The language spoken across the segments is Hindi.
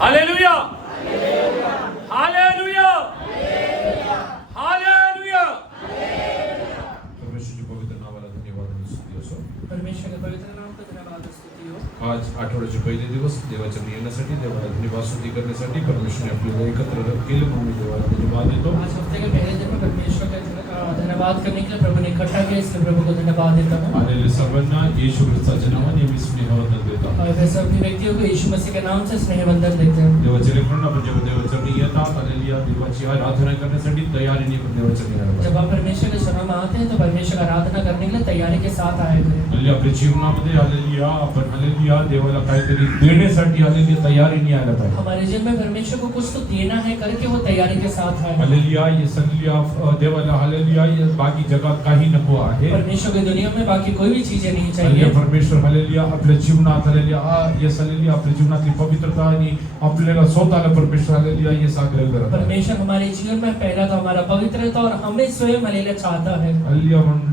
Hallelujah, hallelujah, hallelujah. परमेश्वराच्या पवित्र नावाला धन्यवाद आणि स्तुती असो. परमेश्वर के पवित्र नाम का धन्यवाद और स्तुति हो. आज आठवड्याचे पहिले दिवस देवाच्या येण्यासाठी देवाला धन्यवाद स्तुती करण्यासाठी परमेश्वरने आपल्याला एकत्र केले म्हणून मी देवाला धन्यवाद देतो. आज हफ्ते के पहले दिन में परमेश्वर का धन्यवाद करने के लिए प्रभु ने इकट्ठा किया, इसलिए प्रभु को धन्यवाद देता हूँ. आलेल्या सर्वांना येशू ख्रिस्ताच्या नावाने मी स्नेहवंदन देतो. और वे सभी व्यक्तियों को यीशु मसीह के नाम से स्नेह वंदन देते हैं. देवाचे लेकरांना आपण जेव्हा देवाच्या येतात हालेलुया देवाची आराधना करण्यासाठी तयारीने आपण देवाच्या येणार. जब आप परमेश्वर के शरण में आते हैं तो परमेश्वर का आराधना करने के लिए तैयारी के साथ आए हुए हैं. हालेलुया आपल्या जीवनामध्ये हालेलुया आपण हालेलुया देवाला काहीतरी देण्यासाठी हालेलुया तयारीने आला पाहिजे. हमारे जीवन में परमेश्वर को कुछ तो देना है करके वो तैयारी के साथ आए. हालेलुया ये हालेलुया देवाला हालेलुया ये बाकी जगात काही नको आहे. परमेश्वर की दुनिया में बाकी कोई भी चीजें नहीं चाहिए. हालेलुया परमेश्वर हालेलुया आपल्या जीवनात हालेलुया ये हालेलुया आपल्या जीवनातली पवित्रता आणि आपल्याला स्वतःला परमेश्वर हालेलुया ये आग्रह करत आहे. परमेश्वर हमारे जीवन में पहला तो हमारा पवित्रता और हमें स्वयं हालेलुया चाहता है.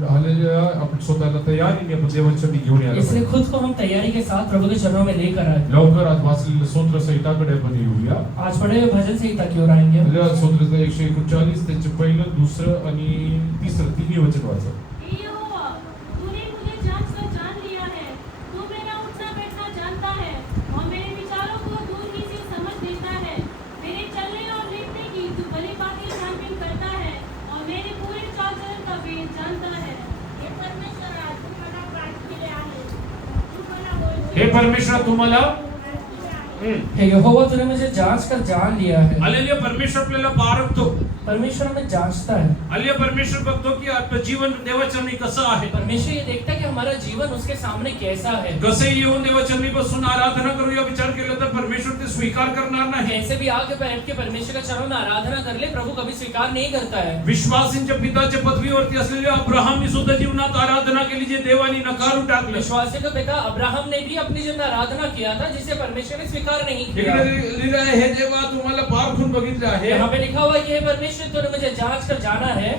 हालेलुया आपण स्वतःला तयारीने आपण देवाच्या घेऊन यायला इसलिए पाहिजे. खुद को हम तैयारी के साथ प्रभु के चरणों में लेकर आए. लवकर आज वाचलेल्या स्तोत्र संहिताकडे आपण येऊया. आज पढ़े हुए भजन संहिता की ओर आएंगे. हालेलुया स्तोत्र 139 त्याचे पहिलं दुसरं आणि तिसरं तिन्ही वचन वाचा. हे परमेश्वर तुम्हाला हे यहोवा तूने मुझे जांच कर जान लिया है. हालेलुया परमेश्वर आपल्याला पारखतो. परमेश्वर हमें जांचता है. हालेलुया परमेश्वर बघतो की आपलं जीवन देवाच्या चरणी कसं आहे. परमेश्वर ये देखता है कि हमारा जीवन उसके सामने कैसा है. कसे येऊन देवाच्या चरणी बसून आराधना करूया विचार केला तर परमेश्वर ते स्वीकार करणार नाही. ऐसे भी आके बैठ के परमेश्वर के चरणों में आराधना कर ले, प्रभु कभी स्वीकार नहीं करता है. विश्वासींच्या पिताच्या पदवीवरती असलेल्या अब्राहमने सुद्धा जीवनात आराधना केली जे देवाने नकारून टाकले. विश्वासी का पिता अब्राहम ने भी अपनी जीवन में आराधना किया था जिसे परमेश्वर ने स्वीकार नहीं किया. इकडे लिहिलं आहे हे देवा तुम्हाला पारखून बघितलं आहे. यहाँ पे लिखा हुआ है कि हे परमेश्वर तूने मुझे जांच कर जाना है.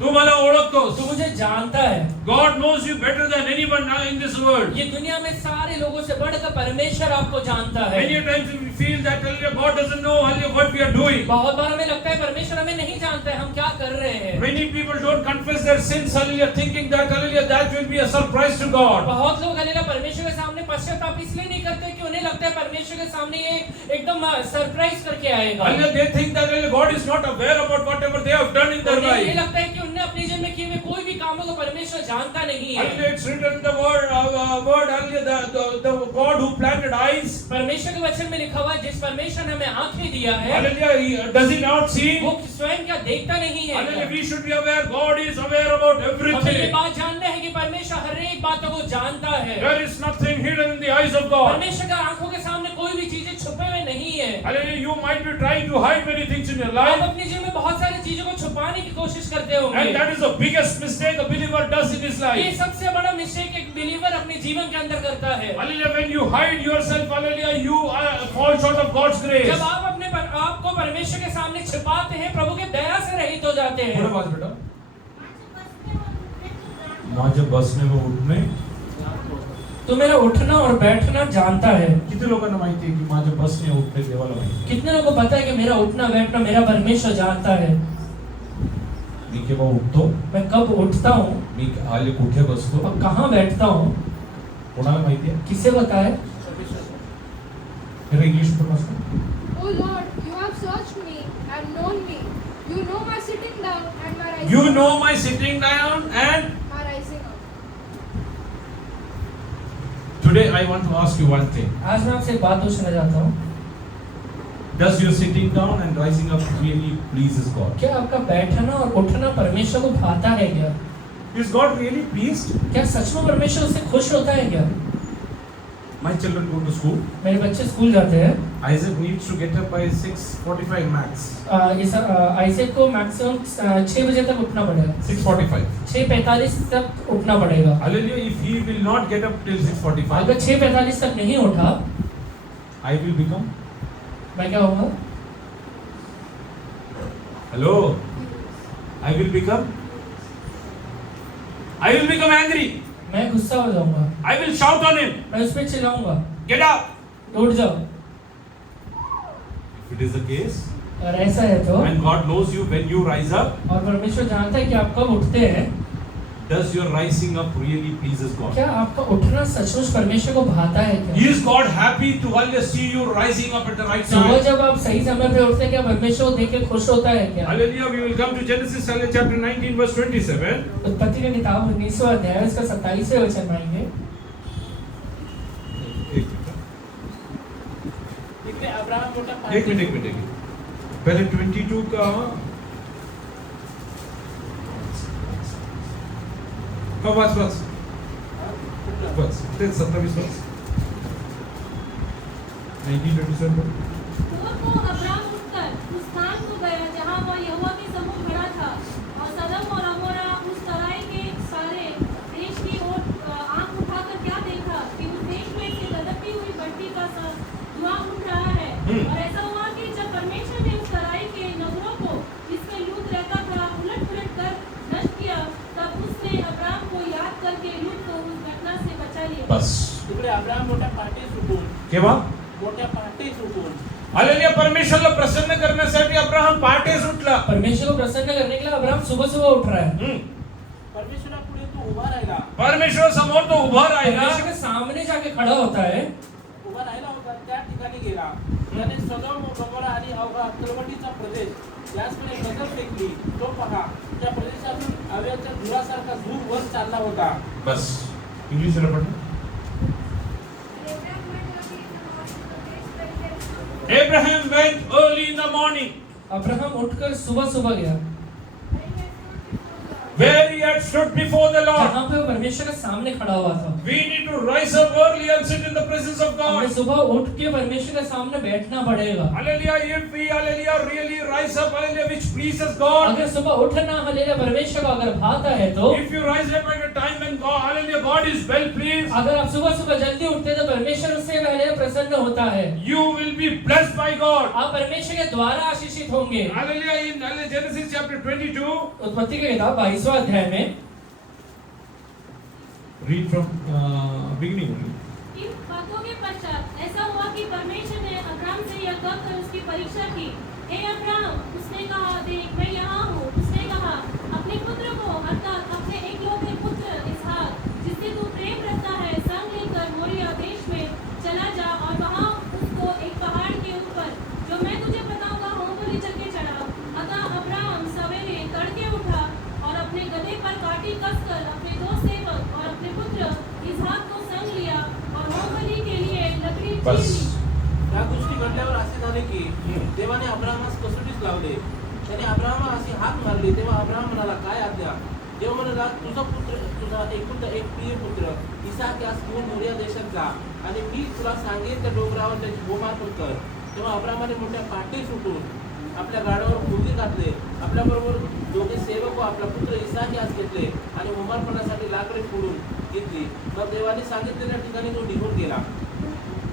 तू मला ओळखतोस. तू मुझे जानता है. God knows you better than anyone now in this world. ये दुनिया में सारे लोगों से बढ़कर परमेश्वर आपको जानता है. Many times we feel that God doesn't know what we are doing. बहुत बार हमें लगता है परमेश्वर हमें नहीं जानता है हम क्या कर रहे हैं. Many people don't confess their sins, hallelujah, thinking that hallelujah that will be a surprise to God. बहुत लोग हालेलुया परमेश्वर के सामने पश्चाताप इसलिए नहीं करते कि उन्हें लगता है परमेश्वर के सामने ये एकदम सरप्राइज करके आएगा. Hallelujah, they think that God is not aware about whatever they have done in their ये life. लगता है कि उन्हें अपने जीवन में किए हुए कोई भी कामों को परमेश्वर जानता नहीं है. Hallelujah, it's written in the word hallelujah, the God who planted eyes. परमेश्वर के वचन में लिखा हुआ है जिस परमेश्वर ने हमें आंखें दिया है. Hallelujah, does he not see? वो स्वयं क्या देखता नहीं है. Hallelujah, we should be aware God is aware about हमें ये everything. बात जानना है कि परमेश्वर हर एक बातों को जानता है. There is nothing hidden in the eyes of God. परमेश्वर का आंखों के सामने कोई भी चीजें छुपे हुए नहीं है. Hallelujah, you might be trying to hide many things in your आप life. अपने जीवन में बहुत सारी चीजों को छुपाने की कोशिश करते होंगे. And that is the biggest mistake a believer does in his ये life. सबसे बड़ा मिस्टेक एक बिलीवर अपने जीवन के अंदर करता है. Hallelujah, when you hide yourself, hallelujah, you fall short of God's grace. जब आप अपने आप को परमेश्वर के सामने छिपाते हैं प्रभु के दया से रहित हो जाते हैं. पुढे वाच बेटा. माझ्या बसणे व उठणे. तो मेरा उठना और बैठना जानता है. किती लोकांना माहिती आहे की माझ्या बसणे उठणे देवाला माहिती. कितने लोगों को पता है कि मेरा उठना बैठना मेरा परमेश्वर जानता है. मी केव्हा उठतो, मैं कब उठता हूँ मी आले कुठे बसतो, और कहाँ बैठता हूँ कोणाला माहिती आहे. किसे पता है. हे इंग्लिश पण असतं. Oh Lord, you have searched me and known me. You know my sitting down and my rising You up. know my sitting down and My rising up. today I want to ask you one thing. आज मैं आपसे एक बात पूछना चाहता हूँ. Does your sitting down and rising up really pleases God? क्या आपका बैठना और उठना परमेश्वर को भाता है क्या. Is God really pleased? क्या सच में परमेश्वर उससे खुश होता है क्या. My children go to school. मेरे बच्चे स्कूल जाते हैं. Isaac needs to get up by 6:45 max. Isaac को मैक्सिमम 6 बजे तक उठना पड़ेगा. 6:45. 6:45 तक उठना पड़ेगा. Hallelujah, if he will not get up till 6:45, अगर 6:45 तक नहीं उठा I will become. मैं क्या होगा. Hello. I will become angry. मैं गुस्सा हो जाऊंगा. I will shout on him. मैं उस पर चिल्लाऊंगा. Get up. तो उठ जाओ। If it is the case, और ऐसा है तो, and God knows you when you rise up, और परमेश्वर जानता है कि आप कब उठते हैं, does your rising up really pleases God? क्या आपका उठना सचमुच परमेश्वर को भाता है क्या? Is God happy to always see you rising up at the right सुबह time? जब आप सही समय पे उठते हैं, क्या परमेश्वर को देख के खुश होता है क्या? Hallelujah. We will come to Genesis chapter 19 verse 27. उत्पत्ति की किताब 19वां अध्याय इसका 27वें वचन में आएंगे। एक मिनट पहले 22 का बस 27 बस 1927 भोर को अब्राम उठकर उस स्थान को गया जहाँ वह यहोवा के सम्मुख खड़ा था, और सदम और अमोरा उस तराई के सारे देश की ओर आंख उठाकर क्या देखा कि उस देश में से ललकती हुई भट्टी का सा धुआं उठ रहा है। और ऐसा हुआ कि जब परमेश्वर ने उस तराई के नगरों को जिसमें लूत रहता था उलट-पुलट कर नष्ट किया, तब उसने अब्राम को याद करके लूत को उस घटना से बचा लिया। बस तिकडे अब्राहम मोठ्या पहाटे सुटून केव्हा मोठ्या पहाटे सुटून हालेलुया परमेश्वरला प्रसन्न करण्यासाठी अब्राहम पहाटे सुटला परमेश्वर को प्रसन्न करने के लिए अब्राहम सुबह सुबह उठ रहा है। परमेश्वरापुढे तो उभा राहिला परमेश्वर समोर तो उभा राहिला परमेश्वर के सामने जाके खड़ा होता है। उभा राहिला होता त्या ठिकाणी गेला त्याने सदोम गमोरा आणि अवघा तलवटीचा प्रदेश याचकडे नजर फेकली तो पहा त्या प्रदेशातून हवेच्या धुरासारखा धूर वर चालला होता। बस इंग्लिश में पढ़ना Abraham went early in the morning Abraham उठकर सुबह सुबह गया where he had stood before the Lord. जहाँ पे वो परमेश्वर के सामने खड़ा हुआ था। We need to rise up early and sit in the presence of हमें God. सुबह उठ के परमेश्वर के सामने बैठना पड़ेगा। Hallelujah. If we hallelujah really rise up hallelujah which pleases God. अगर सुबह उठना हालेलुया परमेश्वर को अगर भाता है तो, If you rise up at a time when God hallelujah God is well pleased. अगर आप सुबह सुबह जल्दी उठते हैं तो परमेश्वर उससे हालेलुया प्रसन्न होता है। You will be blessed by God. आप परमेश्वर के द्वारा आशीषित होंगे। Hallelujah. In Genesis chapter 22. उत्पत्ति की किताब 22वां अध्याय में Read from beginning only. इन बातों के पश्चात ऐसा हुआ कि परमेश्वर ने अब्राम से यह कहकर उसकी परीक्षा की, हे अब्राम, उसने कहा, देख मैं यहाँ हूँ। उसने कहा, अपने पुत्र को अर्थात अपने एकलौते पुत्र इसहाक जिससे तू प्रेम रखता है संग लेकर मोरिया देश में चला जा और वहाँ उसको एक पहाड़ के ऊपर जो मैं तुझे बताऊंगा वहाँ ले चल के चढ़ा। अतः अब्राम सवेरे तड़के उठा और अपने गदहे पर काठी कसकर अपने दो सेवक और अपने पुत्र इसहाक को संग लिया और होमबलि के लिए लकड़ी बस। चीर ली। या गोष्टी घडल्यावर असे झाले की देवाने अब्राहमास कसोटीस लावले। त्याने अब्राहमा अशी हाक मारली तेव्हा अब्राहम म्हणाला, काय आज्ञा? देव म्हणाला, तुझा पुत्र तुझा एकुलता एक प्रिय पुत्र इसहाक यास घेऊन मोरिया देशात जा आणि मी तुला सांगेन त्या डोंगरावर त्याची होमार्पण कर। तेव्हा अब्राहमाने मोठ्या पहाटे सुटून आपल्या गाडावर खुर्दी घातले, आपल्याबरोबर दोघे सेवक व आपला पुत्र इसहाक यास घेतले आणि होमार्पणासाठी लाकडे फोडून घेतली। मग देवाने सांगितलेल्या ठिकाणी तो निघून गेला।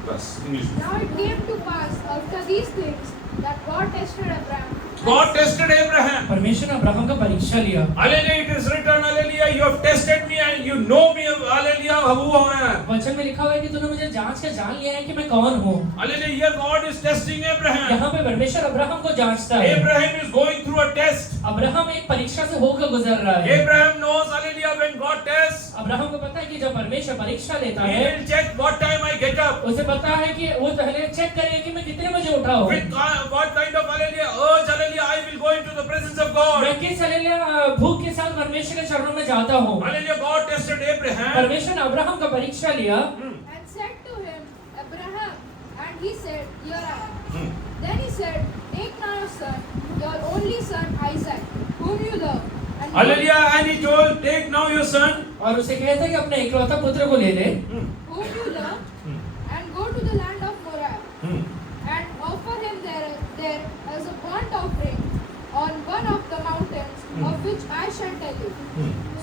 बस English. Now it came to pass after these things that God tested Abraham. God tested Abraham. परमेश्वर ने अब्राहम का परीक्षा लिया। Hallelujah. It is written hallelujah. You have tested me and you know me hallelujah who I am. वचन में लिखा हुआ है कि तूने मुझे जांच के जान लिया है कि मैं कौन हूँ। Hallelujah. Here God is testing Abraham. यहाँ पे परमेश्वर अब्राहम को जांचता है। Abraham is going through a test. Abraham एक परीक्षा से होकर गुजर रहा है। Abraham knows hallelujah when God tests. Abraham को पता है कि जब परमेश्वर परीक्षा लेता He है, will check what time I get up. उसे पता है कि वो पहले चेक करेगा कि मैं कितने बजे उठा हूँ। With what kind of hallelujah urge hallelujah I will go into the presence of God. मैं किस हालेलुया भूख के साथ परमेश्वर के चरणों में जाता हूँ। Hallelujah. God tested Abraham. परमेश्वर ने अब्राहम का परीक्षा लिया। And said to him, Abraham, and he said, Here I am. Then he said, Take now your son, your only son Isaac, whom you love. And Hallelujah. And he told, take now your son. और उसे कहता है कि अपने इकलौता पुत्र को ले ले whom you love, and go to the land of Moriah, and offer him there as a burnt offering on one of the mountains of which I shall tell you.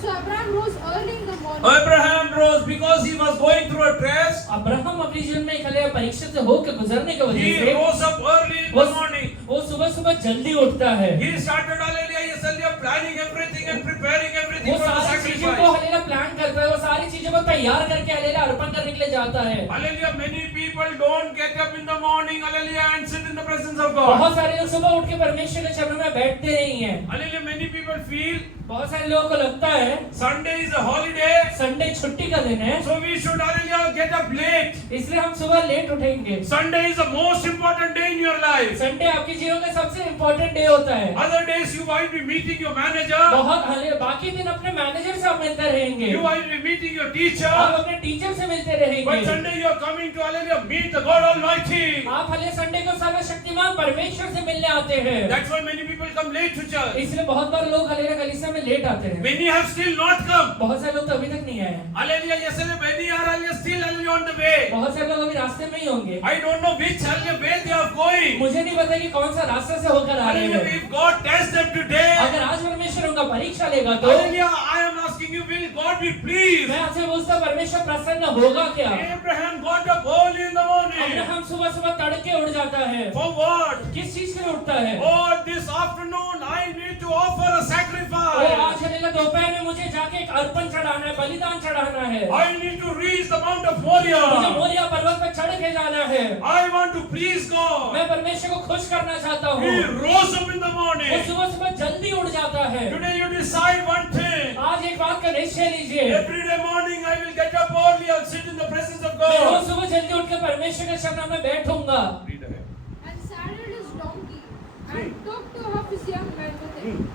So Abraham rose early in the morning. Abraham rose because he was going through a test. Abraham अपने जीवन में एक हालेलुया परीक्षा से होकर गुजरने की वजह He से rose up early in the morning. वो सुबह सुबह जल्दी उठता है। He started hallelujah. He is hallelujah planning everything and preparing everything वो for the सारी चीजें चीजों को हालेलुया प्लान करता है, वो सारी चीजों को तैयार करके हालेलुया अर्पण करने के लिए जाता है। Hallelujah. Many people don't get up in the morning, hallelujah, and sit in the presence of God. बहुत सारे लोग सुबह उठ के परमेश्वर के चरणों में बैठते नहीं हैं। Hallelujah. Many people feel बहुत सारे लोगों को लगता है Sunday is a holiday, Sunday छुट्टी का दिन है, so we should, hallelujah, get up late. इसलिए हम सुबह लेट उठेंगे। Sunday is the most important day in your life. Sunday आपके जीवन का सबसे इम्पोर्टेंट डे होता है। Other days you might be meeting your manager, बहुत हालेलुया बाकी दिन अपने मैनेजर से आप मिलते रहेंगे, you might be meeting your teacher, आप अपने टीचर से मिलते but रहेंगे। Sunday you are coming to, hallelujah, meet the God Almighty. आप हालेलुया संडे को सर्वशक्तिमान परमेश्वर से मिलने आते हैं, That's why many people come late to church. इसलिए बहुत बार लोग हालेलुया कलीसिया में लेट आते हैं। Many have still not come. बहुत सारे लोग तो अभी तक नहीं आए हैं, Hallelujah. Yesterday many are, hallelujah, still, hallelujah, on the way. बहुत सारे लोग अभी रास्ते में ही होंगे। I don't know which, hallelujah, way they are going. मुझे नहीं पता कि कौन सा रास्ते से होकर आ रहे Hallelujah. हैं। If God tests them today, अगर आज परमेश्वर उनका परीक्षा लेगा तो hallelujah, I am asking you, will God be pleased? मैं आपसे पूछता हूं, परमेश्वर प्रसन्न होगा क्या? Abraham got up early in the morning. Abraham सुबह सुबह तड़के उठ जाता है, For what? किस चीज के लिए उठता है? Oh, this afternoon I need to offer a और sacrifice. आज हालेलुया दोपहर में मुझे जाके एक अर्पण चढ़ाना है, बलिदान चढ़ाना है, I need to reach the Mount of मुझे Moriah. मोरिया पर्वत पर चढ़ के जाना है। I want to please God. मैं परमेश्वर को खुश करना चाहता He हूँ। rose up in the वो morning. सुबह सुबह जल्दी उठ जाता है। Today you decide one thing. आज एक बात का निश्चय लीजिए, Every day morning I will get up early and sit in the presence of मैं रोज God. सुबह जल्दी उठ के परमेश्वर के चरणों में बैठूंगा। Read ahead. and saddled his donkey, and took two of his young men with him,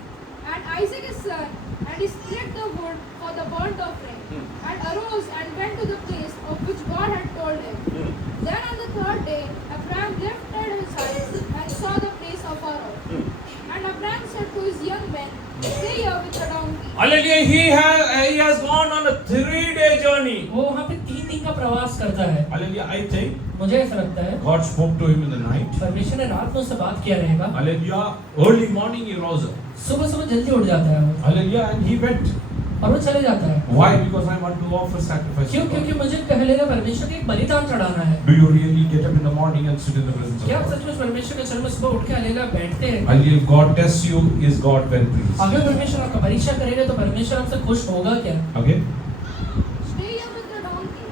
and Isaac his son, and he split the wood for the burnt offering, and arose and went to the place of which God had told him. Then on the third day, Abraham lifted his eyes and saw the place afar off. And Abraham said to his young men, Stay here with the donkey. Hallelujah. He has gone on a 3-day journey. वो वहाँ पे 3 दिन का प्रवास करता है। Hallelujah. I think मुझे ऐसा लगता है God spoke to him in the night. परमेश्वर ने रात में उससे बात किया रहेगा। Hallelujah. Early morning he rose up. सुबह सुबह जल्दी उठ जाता है वो, Hallelujah. And he went. और वो चले जाता है। Why? Because I want to offer sacrifice. क्यों? to God. क्योंकि मुझे पहले ना परमेश्वर के एक बलिदान चढ़ाना है। Do you really get up in the morning and sit in the presence of क्या आप God? सच में परमेश्वर के चरण में सुबह उठ के हालेलुया बैठते हैं? Hallelujah. If God tests you, is God well pleased? अगर परमेश्वर आपका परीक्षा करेगा तो परमेश्वर आपसे खुश होगा क्या? Okay. Stay here with the donkey,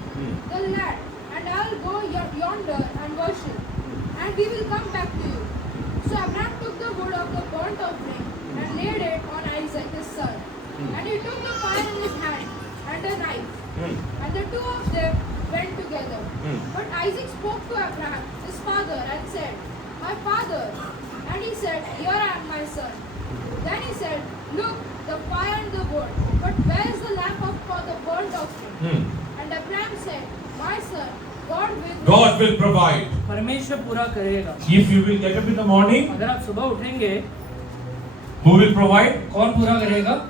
the lad, and I'll go yonder and worship, and we will come back to you. So Abraham took the wood of the burnt offering and laid it on Isaac his son. And he took the fire in his hand and a knife, and the two of them went together. But Isaac spoke to Abraham, his father, and said, My father. And he said, Here I am, my son. Then he said, Look, the fire and the wood, but where is the lamp for the burnt offering? And Abraham said, My son, God will provide. परमेश्वर पूरा करेगा। If you will get up in the morning, अगर आप सुबह उठेंगे, who will provide? कौन पूरा करेगा?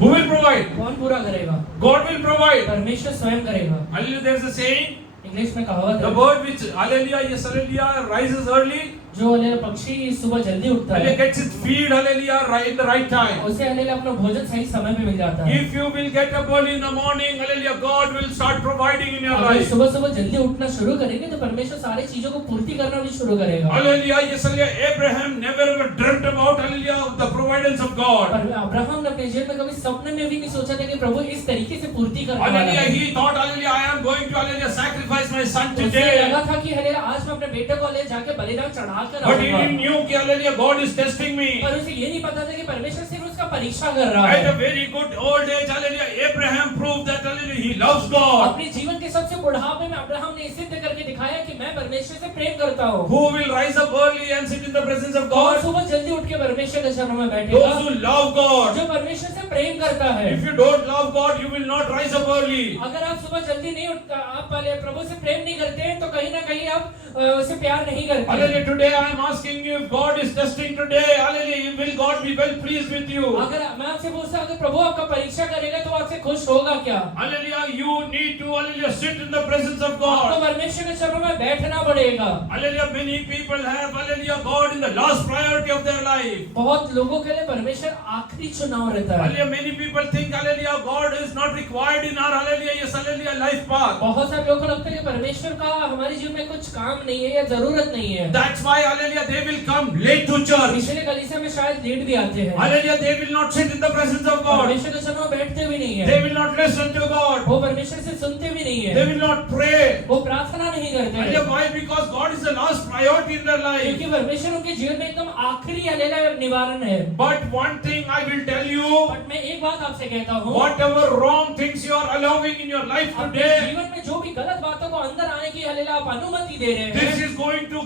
Who will provide? कौन पूरा करेगा? God will provide. परमेश्वर स्वयं करेगा। Hallelujah. There is a saying. English में कहावत The है, bird which, hallelujah, yes, hallelujah, rises early, जो हालेलुया पक्षी सुबह जल्दी उठता hallelujah, है, gets its feed, hallelujah, right in the right time. उसे हालेलुया अपना भोजन सही समय पे मिल जाता है। If you will get up early in the morning, hallelujah, God will start providing in your अगर life. सुबह सुबह जल्दी उठना शुरू करेंगे तो परमेश्वर सारी चीजों को पूर्ति करना भी शुरू करेगा। Hallelujah, yes, hallelujah, Abraham never ever dreamt about, hallelujah, the providence of God. पर अब्राहम ने अपने जीवन में कभी सपने में भी नहीं सोचा था कि प्रभु इस तरीके से पूर्ति करने वाला Hallelujah, है। he thought, hallelujah, I am going to, hallelujah, sacrifice my son उसे today. लगा था कि हालेलुया आज मैं अपने बेटे को ले जाके बलिदान चढ़ा कर But he आऊंगा। didn't knew, कि, hallelujah, God is testing me. पर उसे ये नहीं पता था कि परमेश्वर सिर्फ उसका परीक्षा कर रहा At a है। very good old age, hallelujah, Abraham proved that, hallelujah, he loves God. अपने जीवन के सबसे बुढ़ापे में अब्राहम ने सिद्ध करके दिखाया कि मैं परमेश्वर से प्रेम करता हूँ। Who will rise up early and sit in the presence of कौन God? सुबह जल्दी उठ के परमेश्वर के चरणों में बैठेगा? Those who love God. जो परमेश्वर से प्रेम करता है। If you don't love God, you will not rise up early. अगर आप सुबह जल्दी नहीं उठता, आप पहले प्रभु से प्रेम नहीं करते हैं, तो कहीं ना कहीं आप उसे प्यार नहीं करते। Hallelujah, today I am asking you, if God is testing today, hallelujah, will God be well pleased with you? अगर मैं आपसे पूछता हूं कि प्रभु आपका परीक्षा करेगा तो आपसे खुश होगा क्या? Hallelujah, you need to, hallelujah, sit in the presence of आपको God. परमेश्वर के चरणों में बैठना पड़ेगा। Hallelujah, many people have, hallelujah, God in the last priority of their life. बहुत लोगों के लिए परमेश्वर आखिरी चुनाव रहता है। Hallelujah, many people think, hallelujah, God is not required in our, hallelujah, yes, hallelujah, life path. बहुत सारे लोगों को लगता है कि परमेश्वर का हमारे जीवन में कुछ काम नहीं है या जरूरत नहीं है, That's why, hallelujah, they will come late to church. इसलिए कलीसिया में शायद लेट भी आते हैं, Hallelujah, they will not sit in the presence of God. परमेश्वर के चरणों में बैठते भी नहीं They है, will not listen to God. वो परमेश्वर से सुनते भी नहीं They है, will not pray. वो प्रार्थना नहीं करते Hallelujah, हैं, why? Because God is the last priority in their life. क्योंकि परमेश्वर उनके जीवन में एकदम आखिरी हलेला निवारण है। But one thing I will tell you, but मैं एक बात आपसे कहता हूँ, whatever wrong things you are allowing in your life अपने today, जीवन में जो भी गलत बातों को अंदर आने की हलेला आप अनुमति दे रहे this हैं, is going to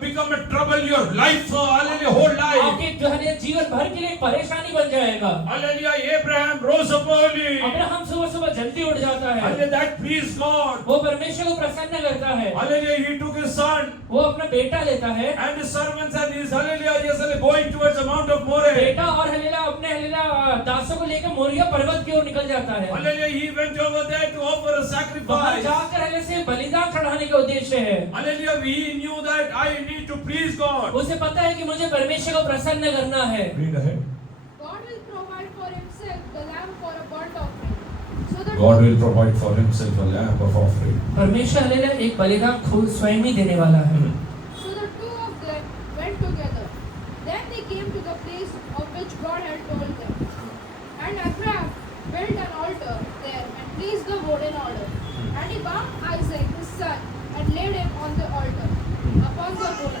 become a trouble your life, so hallelujah, whole life. आपके जो है जीवन भर के लिए एक परेशानी बन जाएगा। Hallelujah, Abraham rose up early. Abraham सुबह सुबह जल्दी उठ जाता है, Hallelujah, that pleased God. वो परमेश्वर को प्रसन्न करता है, Hallelujah, he took his son वो अपना बेटा लेता है, and his servants and his hallelujah, yes, hallelujah, going towards the Mount of Moreh. बेटा और हलेला अपने हलेला दासों को लेकर मोरिया पर्वत की ओर निकल जाता है। Hallelujah, he went over there to offer a वहाँ sacrifice. जाकर हले से बलिदान चढ़ाने का उद्देश्य है। Hallelujah, he knew that I need to please God. उसे पता है कि मुझे परमेश्वर को प्रसन्न करना है। Read ahead. God will provide for himself the lamb for a burnt offering. So the God will provide for himself a lamb of offering. परमेश्वर हलेला एक बलिदान खुद स्वयं ही देने वाला है। So the two of them went together. Then they came to the place of which God had told them. And Abraham built an altar there and placed the wood in order. And he bound Isaac his son and laid him on the altar upon the wood.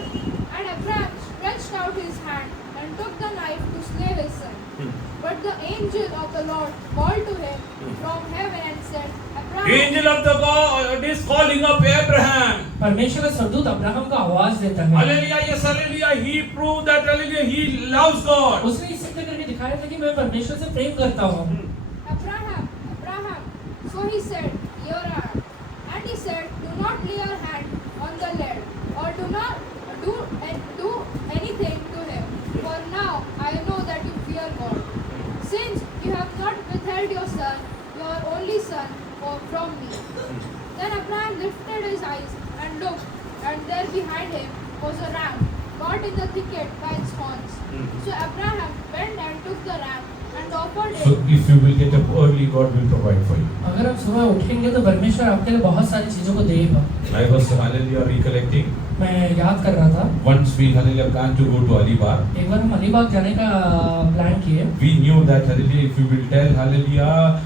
And Abraham stretched out his hand and took the knife to slay his son. But the angel of the Lord called to him from heaven and said, Abraham, Angel of the God is calling up Abraham. परमेश्वर का स्वर्गदूत अब्राहम को आवाज देता है। Hallelujah, yes, hallelujah. He proved that, hallelujah, he loves God. उसने इस सिद्ध करके दिखाया था कि मैं परमेश्वर से प्रेम करता हूँ। Abraham, Abraham. So he said, Here I am. And he said, Do not lay your hand on the lad, or do not do anything to him. For now I know that you fear God, since you have not withheld your son, your only son, from me. Then Abraham lifted his eyes and looked, and there behind him was a ram caught in the thicket by its horns. So Abraham went and took the ram and offered So it. if you will get up early, God will provide for you. अगर आप सुबह उठेंगे तो परमेश्वर आपके लिए बहुत सारी चीजों को देगा। I was, hallelujah, recollecting. मैं याद कर रहा था, Once we, hallelujah, planned to go to Alibar. एक बार हम अलीबाग जाने का प्लान किए। We knew that, hallelujah, if you will tell, hallelujah,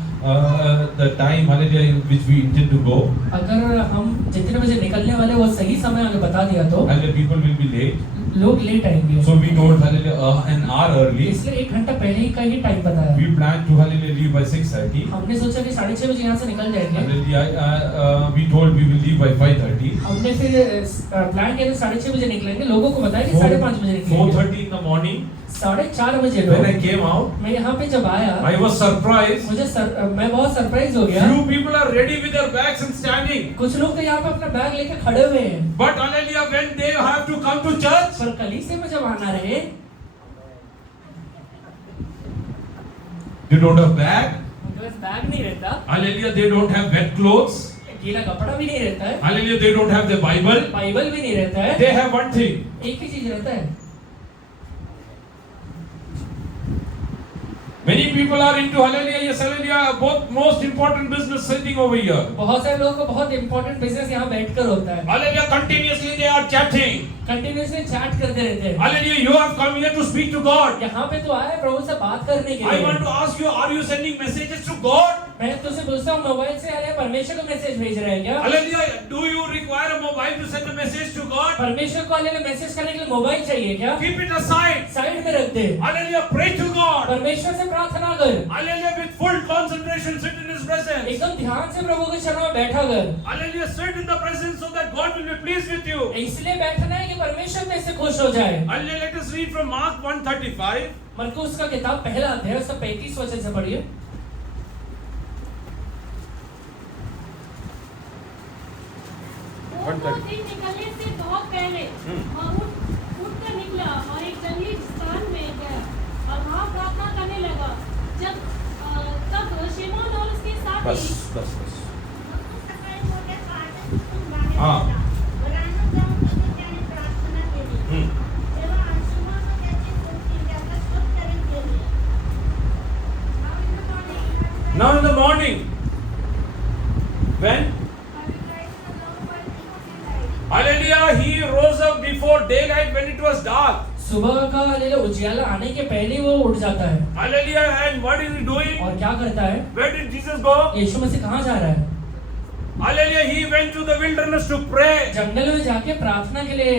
the time, hallelujah, in which we intend to go, अगर हम जितने बजे निकलने वाले वो सही समय अगर बता दिया तो hallelujah, people will be late. लोग लेट आएंगे। So we told, hallelujah, an hour early. इसलिए एक घंटा पहले ही का ही टाइम बताया। We planned to, hallelujah, leave by 6:30. हमने सोचा कि 6:30 बजे यहाँ से निकल जाएंगे। Hallelujah, we told we will leave by 5:30. हमने फिर प्लान किया था 6:30 बजे निकलेंगे, लोगों को बताया कि 5:30 बजे निकलेंगे। 4:30 in the morning. 4:30 बजे When I came out, मैं यहाँ पे जब आया I was surprised. मैं बहुत सरप्राइज हो गया। Few people are ready with their bags and standing. कुछ लोग तो यहाँ पे अपना बैग लेके खड़े हुए हैं, But hallelujah, when they have to come to church, पर कलीसिया में जब आना रहे they don't have bag. उनके पास बैग नहीं रहता, Hallelujah, they don't have wet clothes. गीला कपड़ा भी नहीं रहता है, Hallelujah, they don't have the Bible. Bible भी नहीं रहता है, They have one thing. एक ही चीज रहता है। Many people are into, hallelujah, yes, hallelujah, both most important business sitting over here. बहुत सारे लोगों को बहुत इंपॉर्टेंट बिजनेस यहाँ बैठकर होता है, Hallelujah, continuously they are chatting. Continuously chat करते रहते हैं। Hallelujah, you have come here to speak to God. यहाँ पे तो आए प्रभु से बात करने के I लिए। want to ask you, are you sending messages to God? मैं तुझसे पूछता हूँ मोबाइल से अरे परमेश्वर को मैसेज भेज रहा है क्या? Hallelujah, do you require a mobile to send a message to God? परमेश्वर को अरे मैसेज करने के लिए मोबाइल चाहिए क्या? Keep it aside. साइड में रख दे, Hallelujah, pray to God. परमेश्वर से प्रार्थना कर, Hallelujah, with full concentration, sit in His presence. एकदम ध्यान से प्रभु के चरणों में बैठा कर। Hallelujah, sit in the presence so that God will be pleased with you. इसलिए बैठना है कि परमेश्वर तेरे से खुश हो जाए। Hallelujah, let us read from Mark 1:35. मरकुस का किताब पहला अध्याय उसका 35 वचन से पढ़िए। वो दो दिन निकलने से बहुत पहले वह उठकर निकला और एक जंगली स्थान में गया और वहाँ प्रार्थना करने लगा। तब शिमोन और उसके साथी हाँ। Now in the morning, When? I will rise in the dawn while it was daylight. Hallelujah, he rose up before daylight when it was dark. सुबह का हालेलुया उजियाला आने के पहले वो उठ जाता है Hallelujah, and what is he doing? और क्या करता है? Where did Jesus go? यीशु मसीह कहाँ जा रहा है? Hallelujah, he went to the wilderness to pray. जंगल में जाके प्रार्थना के लिए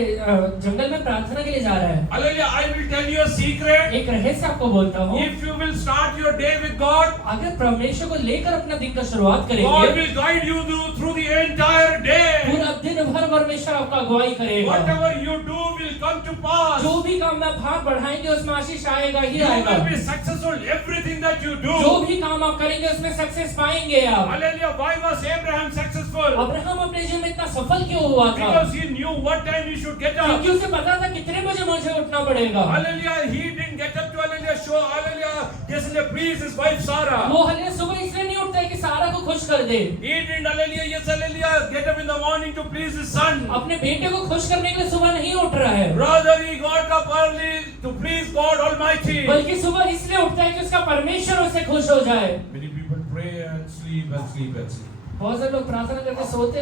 जंगल में प्रार्थना के लिए जा रहा है। Hallelujah, I will tell you a secret. एक रहस्य आपको बोलता हूँ। If you will start your day with God, अगर परमेश्वर को लेकर अपना दिन का शुरुआत God करेंगे, will guide you through the entire day. पूरा दिन भर परमेश्वर आपका अगुवाई करेगा। Whatever you do will come to pass. जो भी काम में आप भाग बढ़ाएंगे उसमें आशीष आएगा ही You आएगा। will be successful everything that you जो do. भी काम आप करेंगे उसमें सक्सेस पाएंगे आप। Hallelujah, why was Abraham successful? Abraham अपने जीवन में इतना सफल क्यों हुआ था? Because he knew what time he should get up. क्योंकि उसे पता था कितने बजे मुझे उठना पड़ेगा। Hallelujah, he didn't get up to hallelujah show hallelujah. Yesterday please his wife Sarah. वो हालेलुया सुबह इसलिए नहीं उठता है कि सारा को खुश कर दे। He didn't hallelujah yes hallelujah get up in the morning to please his son. अपने बेटे को खुश करने के लिए सुबह नहीं उठ रहा है, Rather he got up early to please God Almighty. बल्कि सुबह इसलिए उठता है कि उसका परमेश्वर उससे खुश हो जाए। Many people pray and sleep and sleep and sleep. बहुत सारे लोग प्रार्थना करके सोते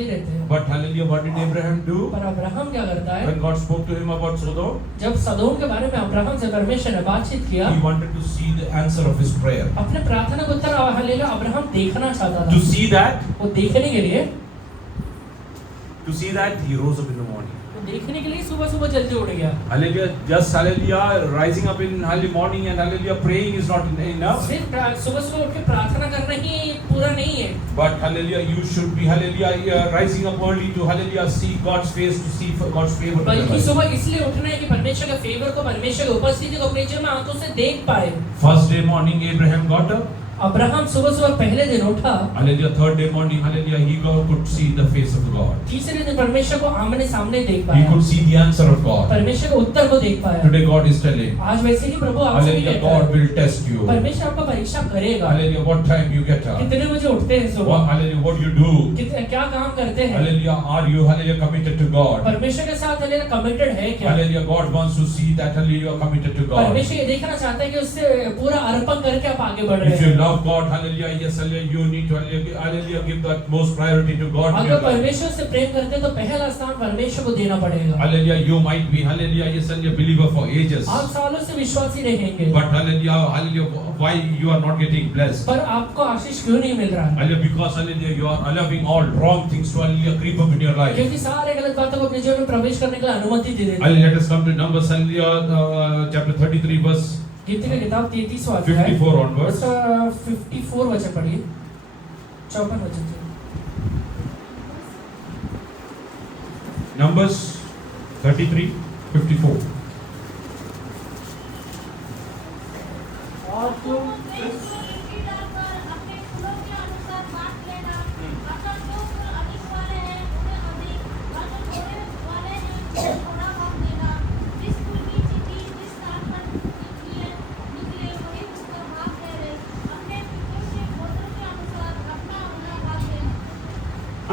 ही रहते हैं। But hallelujah, what did Abraham do? पर अब्राहम क्या करता है? When God spoke to him about Sodom, जब सदोम के बारे में अब्राहम से परमेश्वर ने बातचीत किया, he wanted to see the answer of his prayer. अपने प्रार्थना का उत्तर हालेलुया अब्राहम देखना चाहता To था। see that, वो देखने के लिए he rose up in the morning. वो देखने के लिए सुबह जल्दी उठ गया। Hallelujah, just hallelujah, rising up in hallelujah morning and hallelujah praying is not enough. सिर्फ सुबह उठ के प्रार्थना करना ही पूरा नहीं है, But hallelujah, you should be hallelujah rising up early to hallelujah see God's face, to see God's favor. in your बल्कि life. सुबह इसलिए उठना है कि परमेश्वर के फेवर को, परमेश्वर की उपस्थिति को अपने जीवन में आंखों से देख पाए। First day morning, Abraham got up. Abraham सुबह पहले दिन उठा, Hallelujah, third day morning, hallelujah, he could see the face of God. तीसरे दिन परमेश्वर को आमने सामने देख He पाया, could see the answer of God. परमेश्वर के उत्तर को देख पाया। Today God is telling, आज वैसे ही प्रभु आपसे भी hallelujah, कहता है, God will test you. परमेश्वर आपका परीक्षा करेगा। Hallelujah, what time you get up? कितने बजे उठते हैं सुबह, Hallelujah, what you do? क्या काम करते हैं, Hallelujah, are you hallelujah committed to God? परमेश्वर के साथ हालेलुया कमिटेड है क्या? Hallelujah, God wants to see that hallelujah you are committed to God. परमेश्वर ये देखना चाहता है कि उससे पूरा अर्पण करके आप आगे बढ़ रहे If you हैं। love God, hallelujah, yes, hallelujah, you need to hallelujah give that most priority to God. in अगर your life. परमेश्वर से प्रेम करते हैं तो पहला स्थान परमेश्वर को देना पड़ेगा। Hallelujah, you might be hallelujah, yes, hallelujah, believer for ages. आप सालों से विश्वासी रहेंगे, But hallelujah, hallelujah, why you are not getting blessed? पर आपको आशीष क्यों नहीं मिल रहा है? Hallelujah, because hallelujah, you are allowing all wrong things to hallelujah creep up in your life. क्योंकि सारे गलत बातों को अपने जीवन में प्रवेश करने के लिए अनुमति दे देते हैं। Hallelujah, let us come to Numbers hallelujah, chapter 33 verse गीत की किताब 33वां अध्याय 54 onwards. उसका 54 वचन पढ़िए, 54 वचन से। Numbers 33, 54. और तुम देश को मिट्टी डालकर अपने कुलों के अनुसार बांट लेना। अतः जो कुल अधिक वाले हैं उन्हें अधिक, और जो थोड़े वाले हैं उन्हें थोड़ा भाग देना। जिस कुल की चिट्ठी जिस स्थान पर निकले वही उसका भाग ठहरे। अपने पितरों के गोत्रों के अनुसार अपना भाग देना।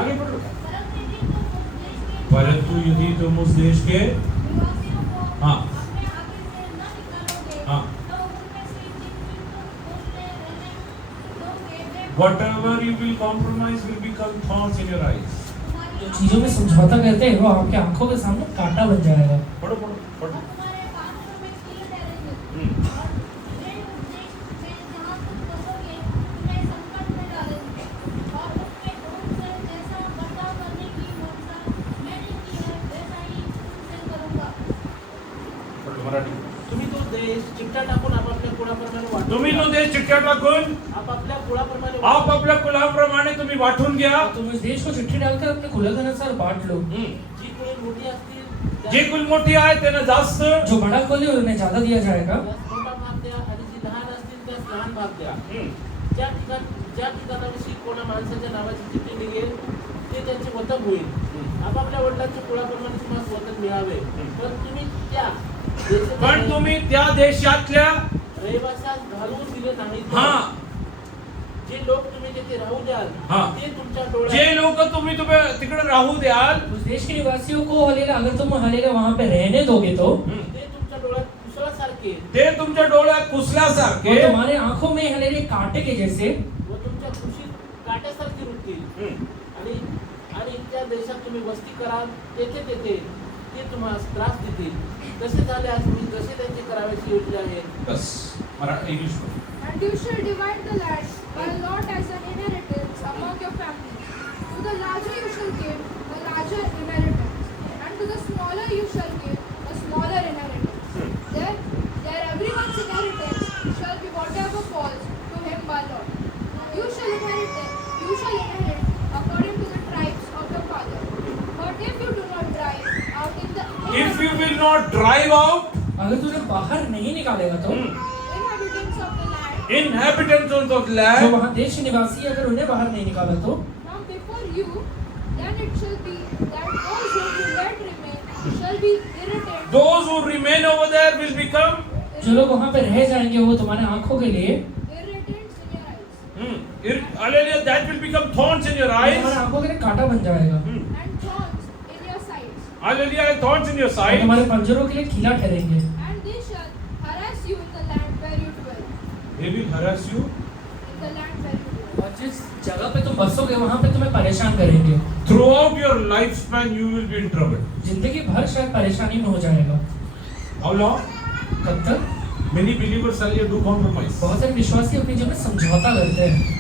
आगे बढ़ो। परंतु यदि तुम उस देश के परंतु यदि तुम उस देश के निवासियों को हाँ। अपने आगे से न निकालोगे, हाँ। तो उनमें से जिन जिन तुम खोजते रहने दोगे वे whatever you will compromise will become thorns in your eyes. तुम्हारी जो चीजों में समझौता करते हैं वो आपके आंखों के सामने कांटा बन जाएगा। पढ़ो पढ़ो और पढ़ो। तुम्हारे कानूनों में कील ठहरेंगे। हम्म। और वे उपदेश में जहाँ तुम बसोगे तुम्हें संकट में डालेंगे। और उसके बहुत से जैसा बर्ताव करने की मनसा मैंने की है वैसा ही तुमसे करूँगा। पढ़ो मराठी. तुम्ही तो देश चिकटा टाकून आपापल्या कुळाप्रमाणे वाटून तुम्ही घ्या. तो देश चिठ्ठ्या टाकून आपापल्या कुळाप्रमाणे आपापल्या कुलाप्रमाणे तुम्ही वाटून घ्या. तुम इस देश को चिट्ठी डालकर अपने कुल के अनुसार बांट लो। जी कुळे मोठी असतील जे कुल मोठी आहे त्यांना जास्त, जो बड़ा कुल है उन्हें ज्यादा दिया जाएगा, त्यास मोठा भाग द्या आणि जी लहान असतील त्यास लहान भाग द्या. ज्या ठिकाणाविषयी कोणा माणसाच्या नावाची चिठ्ठी निघेल ते त्यांचे वतन होईल. आपापल्या वडिलांच्या कुळाप्रमाणे तुम्हाला वतन मिळावे. पण तुम्ही त्या पण देशाच्या तुम्ही त्या देशातल्या रहिवाशास घालवून दिले नाहीत. हा जे लोक तुम्ही तिथे राहू द्याल हा. ते तुमच्या डोळ्यात जे लोक तुम्ही तिकडे राहू द्याल उस देश के निवासियों को हालेलुया अगर तुम हालेलुया वहां पे रहने दोगे तो ते तुमच्या डोळ्यात कुसळासारखे ते तुमच्या डोळ्यात पुसल्यासारखे वो तुम्हारे आंखों में हालेलुया कांटे के जैसे व तुमच्या खुशीत काट्यासारखे उठतील आणि आणि त्या देशात तुम्ही वस्ती कराल तेथे ते तुम्हाला त्रास देतील. तसे झाले आज मी जसे त्यांची कराव्याची योजना आहे. बस इंग्लिश में. And you shall divide the land by lot as an inheritance among your families. To the larger you shall give a larger inheritance, and to the smaller you shall give a smaller inheritance. There everyone's inheritance shall be whatever falls to him by lot. You shall inherit according to the tribes of your father. But if you do not drive out in the If you will not drive out अगर तूने बाहर नहीं निकालेगा तो inhabitants of the land inhabitants of the जो land वहाँ देश निवासी अगर उन्हें बाहर नहीं निकाला तो from before you, then it shall be that those who yet remain shall be irritated. those who remain over there will become जो लोग वहाँ पे रह जाएंगे वो तुम्हारे आंखों के लिए Irritants in your eyes hallelujah, that will become thorns in your तुम्हारे eyes. आंखों के लिए कांटा बन जाएगा and thorns in your sides, Hallelujah, thorns in your और side. तुम्हारे पंजरों के लिए कीला ठहरेंगे and they shall harass you in the land where you dwell. They will harass you In the land where you dwell. और जिस जगह पे तुम बसोगे वहाँ पे तुम्हें परेशान करेंगे. throughout your lifespan. You will be in trouble. जिंदगी भर शायद परेशानी में हो जाएगा. How long? कब तक? Many believers earlier do compromise. बहुत सारे विश्वासी अपनी जीवन में समझौता करते हैं.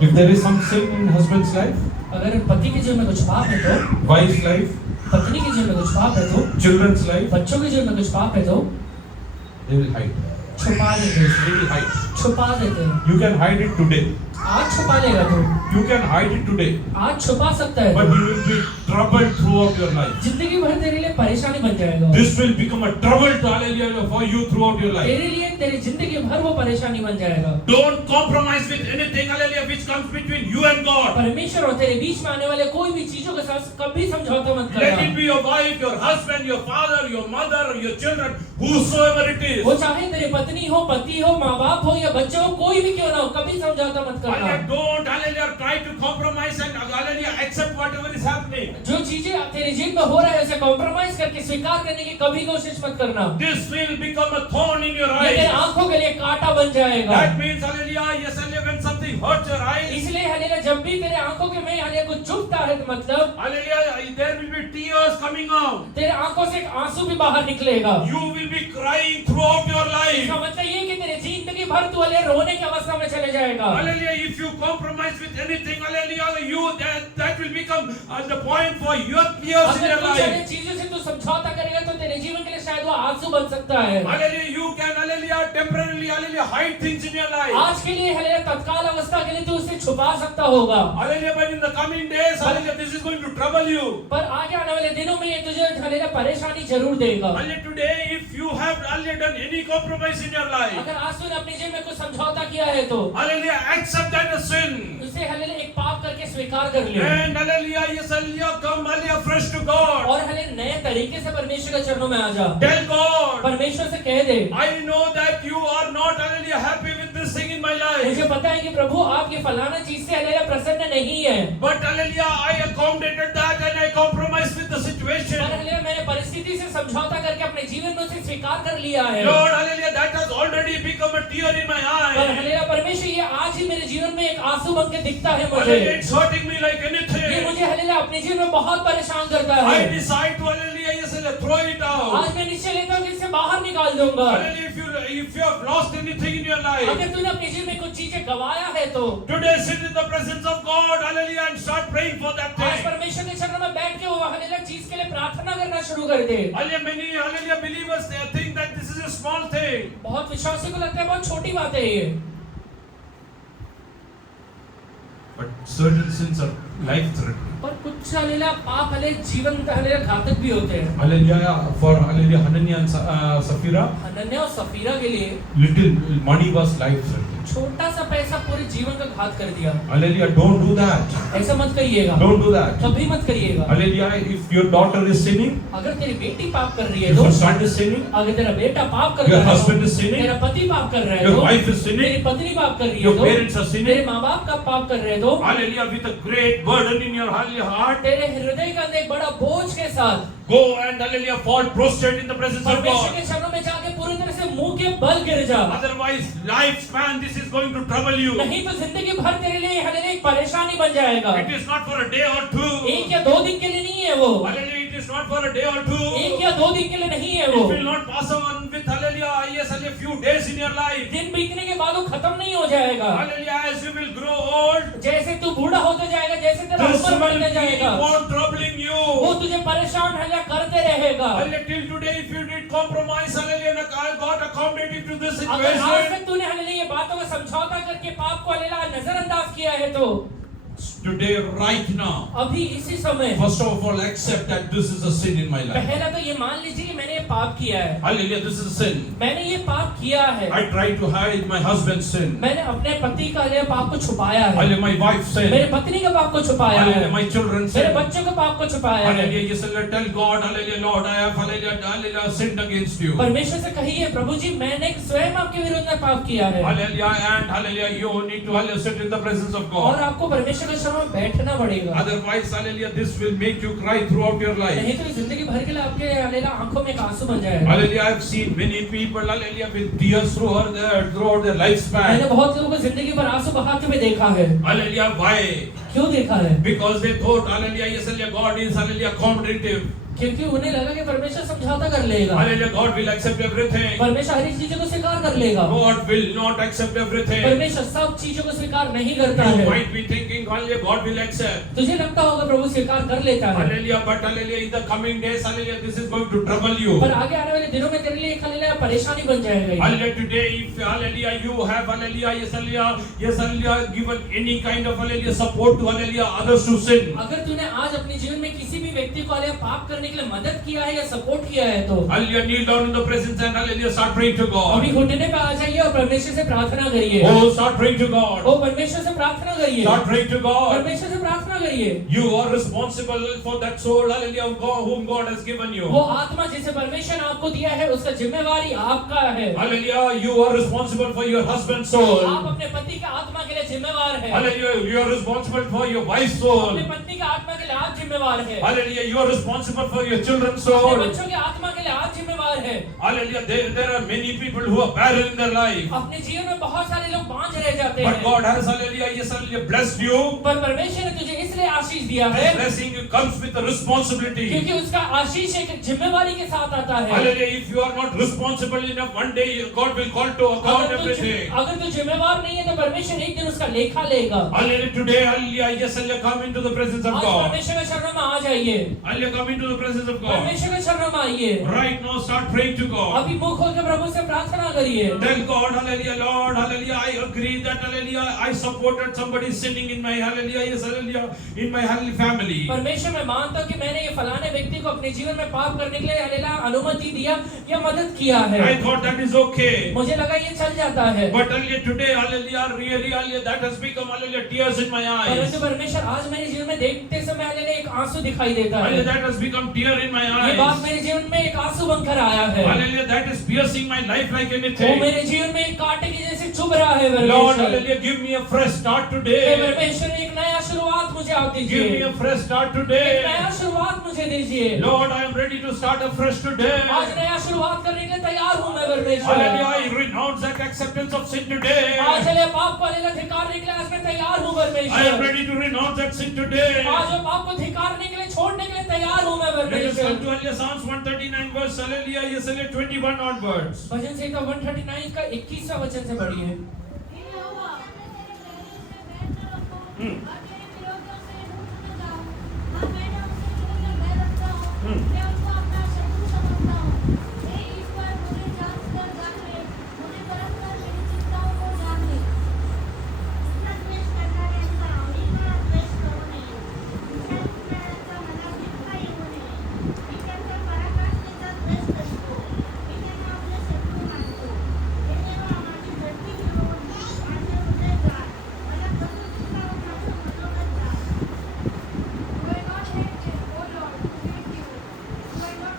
If there is some sin in husband's life, अगर पति के जीवन में कुछ पाप है तो, wife's life, पत्नी के जीवन में कुछ पाप है तो, children's life, बच्चों के जीवन में कुछ पाप है तो they will hide. छुपा देते हैं. They will hide. छुपा देते हैं. You can hide it today. आज छुपा लेगा तो, You can hide it today. आज छुपा सकता है But तो, you will be troubled throughout your life. जिंदगी भर तेरे लिए परेशानी बन जाएगा. This will become a trouble to hallelujah for you throughout your life. तेरे लिए तेरी जिंदगी भर वो परेशानी बन जाएगा. Don't compromise with anything hallelujah which comes between you and God. परमेश्वर और तेरे बीच में आने वाले कोई भी चीजों के साथ कभी समझौता मत Let it करना. be your wife, your husband, your father, your mother, or your children, whosoever it is. वो चाहे तेरे पत्नी हो, पति हो, माँ बाप हो या बच्चे हो, कोई भी क्यों ना हो, कभी समझौता मत करना. Hallelujah, don't hallelujah try to compromise and hallelujah accept whatever is happening. जो चीजें तेरे जीवन में हो रहा है उसे कॉम्प्रोमाइज करके स्वीकार करने की कभी कोशिश मत करना. This will become a thorn in your ये तेरे eyes. आंखों के लिए कांटा बन जाएगा. That means hallelujah, yes hallelujah, when something hurts your eyes, इसलिए हलेला जब भी तेरे आंखों के में हलेला कुछ चुभता है तो मतलब hallelujah, there will be tears coming out. तेरे आंखों से एक आंसू भी बाहर निकलेगा. You will be crying throughout your life. इसका मतलब ये कि तेरे जिंदगी भर तू हले रोने की अवस्था में चले जाएगा. Hallelujah, if you compromise with anything, hallelujah, you that will become the point for your tears in अगर your कुछ सारी life. चीजों से तू समझौता करेगा तो तेरे जीवन के लिए शायद वो आंसू बन सकता है. Hallelujah, you can hallelujah temporarily hallelujah hide things in your life. आज के लिए हले तत्काल अवस्था के लिए तू उसे छुपा सकता होगा. Hallelujah, but in the coming days, hallelujah, this is going to trouble you. पर आगे आने वाले दिनों में ये तुझे हलेला परेशानी जरूर देगा. Hallelujah, today, if you have hallelujah done any compromise in your life, अगर आज तूने अपने जीवन में कुछ समझौता किया है तो hallelujah, accept that as sin. उसे हलेला एक पाप करके स्वीकार कर ले And hallelujah, yes, hallelujah, come hallelujah fresh to God. और हले नए तरीके से परमेश्वर के चरणों में आ जा. Tell God, परमेश्वर से कह दे, I know that you are not hallelujah happy with this thing in my life. मुझे पता है कि प्रभु आप ये फलाना चीज से हलेला प्रसन्न नहीं है. But hallelujah, I accommodated that and I compromised with the situation. पर हलेला मैंने परिस्थिति से समझौता करके अपने जीवन में उसे स्वीकार कर लिया है. Lord, hallelujah, that has already become a tear in my पर eye. हलेला परमेश्वर ये आज ही मेरे जीवन में एक आंसू बन के दिखता है Hallelujah, मुझे. it's hurting me like ये anything. मुझे हलेला अपने जीवन में बहुत परेशान करता I है. decide to hallelujah, yes, hallelujah, throw it out. आज मैं निश्चय लेता हूँ कि इसे बाहर निकाल दूंगा. Hallelujah, if you have lost anything in your life, अगर तूने अपने जीवन में कुछ चीजें गवाया है तो today sit in the presence of God, hallelujah, and start praying for that आज thing. परमेश्वर के चरणों में बैठ के वो हलेला चीज के लिए प्रार्थना करना शुरू कर दे. Hallelujah, many hallelujah believers they think that this is a small thing. बहुत विश्वासियों को लगता है बहुत छोटी बात है ये. But certain sins are life threatening. पर कुछ हलेला पाप हले जीवन हलेला घातक भी होते हैं. Hallelujah, for hallelujah, Hananiah and Sapphira, हनन्याह और सफीरा के लिए little money was life threatening. छोटा सा पैसा पूरे जीवन का घात कर दिया. Hallelujah, don't do that. ऐसा मत करिएगा. Don't do that. कभी मत करिएगा. Hallelujah, if your daughter is sinning, अगर तेरी बेटी पाप कर रही है if तो, your son is sinning, अगर तेरा बेटा पाप कर your रहा है husband तो, is sinning, तेरा पति पाप कर रहा है your तो, wife is sinning, तेरी पत्नी पाप कर रही है your तो, parents are तेरे sinning, माँ बाप का पाप कर रहे हैं तो, hallelujah, with a great burden in your hallelujah heart, तेरे हृदय का अंदर एक बड़ा बोझ के साथ Go and hallelujah, fall prostrate in the presence of परमेश्वर God. के चरणों में जाके पूरी तरह से मुंह के बल गिर जा। Otherwise, lifespan, this is going to trouble you. नहीं तो जिंदगी भर तेरे लिए हालेलुया एक परेशानी बन जाएगा। It is not for a day or two. एक या 2 दिन के लिए नहीं है वो। Hallelujah, it is not for a day or two. एक या 2 दिन के लिए नहीं है वो। It will not pass on with hallelujah, yes, a few days in your life. दिन बीतने के बाद वो खत्म नहीं हो जाएगा। Hallelujah, as you will grow old, जैसे तू बूढ़ा होते जाएगा, जैसे तेरा this उम्र will बढ़ते जाएगा, keep on troubling you. वो तुझे परेशान हल्ला करते रहेगा। Hallelujah, till today, if you did compromise, hallelujah, and God accommodated to this अगर आज situation, तक तूने हालेलुया ये बातों का समझौता करके पाप को हालेलुया नजरअंदाज किया है तो today, right now, अभी इसी समय first of all, accept that this is a sin in my life. पहला तो ये मान लीजिए कि मैंने ये पाप किया है। Hallelujah, this is a sin. मैंने ये पाप किया है। I tried to hide my husband's sin. मैंने अपने पति का ये पाप को छुपाया है। Hallelujah, my wife's sin. मेरे पत्नी का पाप को छुपाया है। Hallelujah, my children's मेरे sin. बच्चों के पाप को छुपाया है। Hallelujah, yes, Lord, tell God, hallelujah, Lord, I have, hallelujah, sinned against you. परमेश्वर से कहिए, प्रभु जी मैंने स्वयं आपके विरुद्ध में पाप किया है। Hallelujah, and hallelujah, you need to hallelujah, sit in the presence of और God. आपको परमेश्वर के शरण में बैठना पड़ेगा। Otherwise, hallelujah, this will make you cry throughout your life. नहीं तो जिंदगी भर के लिए आपके हालेलुया आंखों में एक आंसू बन जाएगा। Hallelujah, I have seen many people, hallelujah, with tears throughout their मैंने lifespan. बहुत लोगों को जिंदगी भर आंसू बहाते हुए देखा है। Hallelujah, why? क्यों देखा है? Because they thought, hallelujah, yes, hallelujah, God is, hallelujah, accommodative. क्योंकि उन्हें लगा कि परमेश्वर समझौता कर लेगा। Hallelujah, God will accept everything. परमेश्वर हर एक चीजों को स्वीकार कर लेगा। God will not accept everything. परमेश्वर सब चीजों को स्वीकार नहीं करता You है। might be thinking, hallelujah, God will accept. तुझे लगता होगा प्रभु स्वीकार कर लेता है। Hallelujah, but hallelujah, in the coming days, hallelujah, this is going to trouble you. पर आगे आने वाले दिनों में तेरे लिए एक हालेलुया परेशानी बन जाएगा। Hallelujah, today, if hallelujah, you have hallelujah, yes, hallelujah, given any kind of hallelujah support to hallelujah others to sin. अगर तूने आज अपने जीवन में किसी भी व्यक्ति को हालेलुया पाप करने के लिए मदद किया है या सपोर्ट किया है तो Hallelujah, kneel down in the presence and hallelujah, start praying to अभी God. घुटने पे आ जाइए और परमेश्वर से प्रार्थना करिए। Oh, start praying to God. ओ परमेश्वर से प्रार्थना करिए। Start praying to God. परमेश्वर से प्रार्थना करिए। You are responsible for that soul, hallelujah, of God, whom God has given you. वो आत्मा जिसे परमेश्वर ने आपको दिया है उसका जिम्मेवारी आपका है। Hallelujah, you are responsible for your husband's soul. आप अपने पति के आत्मा के लिए जिम्मेवार है। Hallelujah, you are responsible for your wife's अपने soul. पत्नी के आत्मा के लिए आप जिम्मेवार है। Hallelujah, you are responsible for your children's अपने soul. बच्चों के आत्मा के लिए आप जिम्मेवार है। Hallelujah, there are many people who are barren in their life. अपने जीवन में बहुत सारे लोग बांझ रह जाते But हैं। God has, hallelujah, yes, hallelujah, blessed you. पर परमेश्वर ने तुझे इसलिए आशीष दिया है That blessing comes with a responsibility. क्योंकि उसका आशीष एक जिम्मेवारी के साथ आता है। Hallelujah, if you are not responsible enough, one day God will call to account everything. अगर तू जिम्मेवार नहीं है तो परमेश्वर एक दिन उसका लेखा लेगा। Hallelujah, today, hallelujah, yes, hallelujah, come into the presence of आज God. परमेश्वर के चरणों में आ जाइए। Hallelujah, come into the presence of God. परमेश्वर के चरणों में आइए। Right now, start praying to God. अभी मुंह खोल के प्रभु से प्रार्थना करिए। Tell God, hallelujah, Lord, hallelujah, I agree that, hallelujah, I supported somebody sinning in my, hallelujah, yes, hallelujah, in my hallelujah family. परमेश्वर मैं मानता हूँ कि मैंने ये फलाने व्यक्ति को अपने जीवन में पाप करने के लिए हालेलुया अनुमति दिया या मदद किया है। I thought that is okay. मुझे लगा ये चल जाता है। But hallelujah, today, hallelujah, really, hallelujah, that has become, hallelujah, tears in my eyes. परंतु परमेश्वर आज मेरे जीवन में देखते समय हालेलुया एक आंसू दिखाई देता है। Hallelujah, that has become tear in my ये बात eyes. मेरे जीवन में एक आंसू बनकर आया है। Hallelujah, that is piercing my life like वो anything. मेरे जीवन में एक कांटे की जैसे चुभ रहा है Lord, परमेश्वर। hallelujah, give me a fresh start hey today. परमेश्वर एक नया शुरुआत मुझे आप Give me दीजिए। a fresh start एक today. नया शुरुआत मुझे दीजिए। Lord, I am ready to start afresh today. आज नया शुरुआत करने के लिए तैयार हूँ मैं Hallelujah, परमेश्वर। I renounce that acceptance of sin today. आज चले पाप को हालेलुया धिक्कारने के लिए आज मैं तैयार हूँ I am परमेश्वर। ready to renounce that sin today. आज वो पाप को धिक्कारने के लिए छोड़ने के लिए तैयार हूँ मैं Let us come परमेश्वर। to hallelujah, Psalms 139 verse, hallelujah, yes, hallelujah, 21 onwards. भजन संहिता 139 का 21वां वचन से पढ़िए। हे यहोवा, मेरे विरोध से बैर न रखो और मेरे विरोधियों से दूर न जाओ। हाँ, मैंने उनसे निकलकर बैर रखता हूँ, मैं उनको अपना शत्रु समझता हूँ। हे ईश्वर, मुझे जांच कर जान ले, मुझे परख कर मेरी चिंताओं को जान ले। उसका द्वेष करणाऱ्यांचा मी द्वेष करू नये. हिंसा करणाऱ्यांचा मला जितका येऊ नये. मी त्यांच्या पराकाष्ठेचा द्वेष करतो. मी त्यांना आपले शत्रू मानतो. हे देवा, माझी धरती फिरवून माझे हृदय जाण. मला कसोटीचा व माझं मनोगत जाण.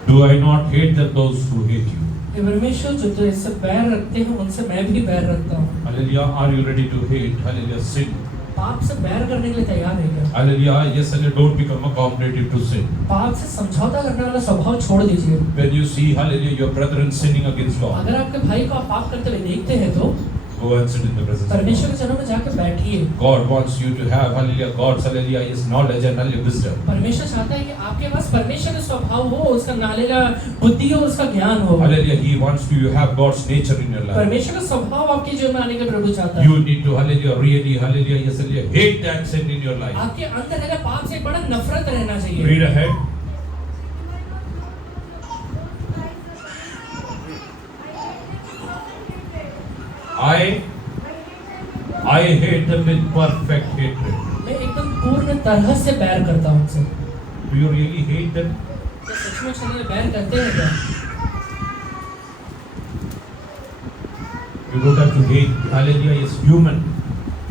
Do I not hate you? Do I not Do I not hate those who hate you? हे परमेश्वर जो तो इससे बैर रखते हैं उनसे मैं भी बैर रखता हूँ। Hallelujah, are you ready to hate? Hallelujah, sin. पाप से बैर करने के लिए तैयार है क्या? Hallelujah. Yes, hallelujah. Don't become accommodative to sin. पाप से समझौता करने वाला स्वभाव छोड़ दीजिए। When you see, hallelujah, your brethren sinning against God, अगर आपके भाई को आप पाप करते हुए देखते हैं तो go and sit in the presence of परमेश्वर God. के चरणों में जाकर बैठिए। God wants you to have, hallelujah, God's, hallelujah, His knowledge and hallelujah, wisdom. परमेश्वर चाहता है कि आपके पास परमेश्वर का स्वभाव हो, उसका नालेला बुद्धि हो, उसका ज्ञान हो। Hallelujah. He wants you to have God's nature in your life. परमेश्वर का स्वभाव आपके जीवन में आने के प्रभु चाहता है। You need to, hallelujah, really, hallelujah, yes, hallelujah, hate that sin in your life. आपके अंदर है पाप से बड़ा नफरत रहना चाहिए। Read ahead. I hate them with perfect hatred. मैं एकदम पूर्ण तरह से बैर करता हूँ उनसे। Do you really hate them? क्या सचमुच में बैर करते हैं क्या? You don't have to hate, hallelujah, is human,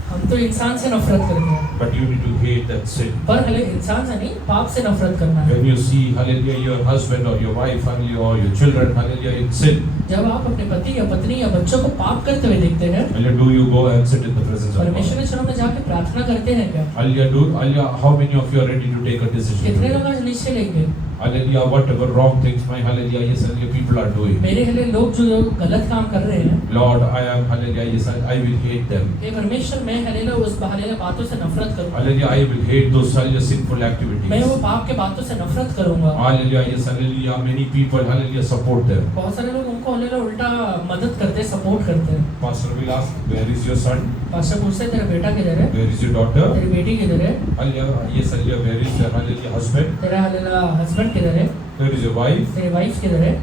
हम तो इंसान से नफरत करते हैं, but you need to hate that sin. पर हमें इंसान से नहीं पाप से नफरत करना है। When you see, hallelujah, your husband or your wife, hallelujah, or your children, hallelujah, in sin, जब आप अपने पति या पत्नी या बच्चों को पाप करते हुए देखते हैं, hallelujah, do you go and sit in the presence of परमेश्वर God? के चरणों में जाके प्रार्थना करते हैं क्या? Hallelujah, how many of you are ready to take a decision कितने today? लोग आज निश्चय लेंगे? Hallelujah, whatever wrong things my, hallelujah, yes, hallelujah, people are doing. मेरे हले लोग जो गलत काम कर रहे हैं, Lord, I am, hallelujah, yes, I will hate them. हे परमेश्वर मैं हलेला उस हलेला बातों से नफरत करूंगा। Hallelujah, I will hate those, hallelujah, sinful मैं activities. वो पाप के बातों से नफरत करूंगा। Hallelujah, yes, hallelujah, many people, hallelujah, support them. बहुत सारे लोग उनको हलेला उल्टा मदद करते हैं, सपोर्ट करते हैं। Pastor will ask, where is your son? Pastor पूछते हैं तेरा बेटा किधर है? Where is your daughter? तेरी बेटी किधर है? Hallelujah, yes, hallelujah, where is your, hallelujah, husband? तेरा हलेला हस्बैंड किधर है? Where is your wife? तेरी वाइफ किधर है?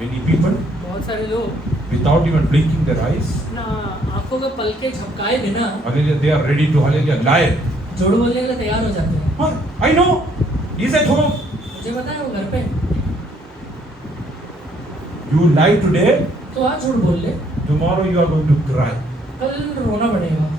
Many people, बहुत सारे लोग without even blinking their eyes, ना आंखों के पलके झपकाए बिना hallelujah, they are ready to, hallelujah, lie. झूठ बोलने के लिए तैयार हो जाते हैं। Huh, I know, he's at home. मुझे पता है वो घर पे, You lie today, तो आज झूठ बोल ले, tomorrow you are going to cry. कल रोना पड़ेगा।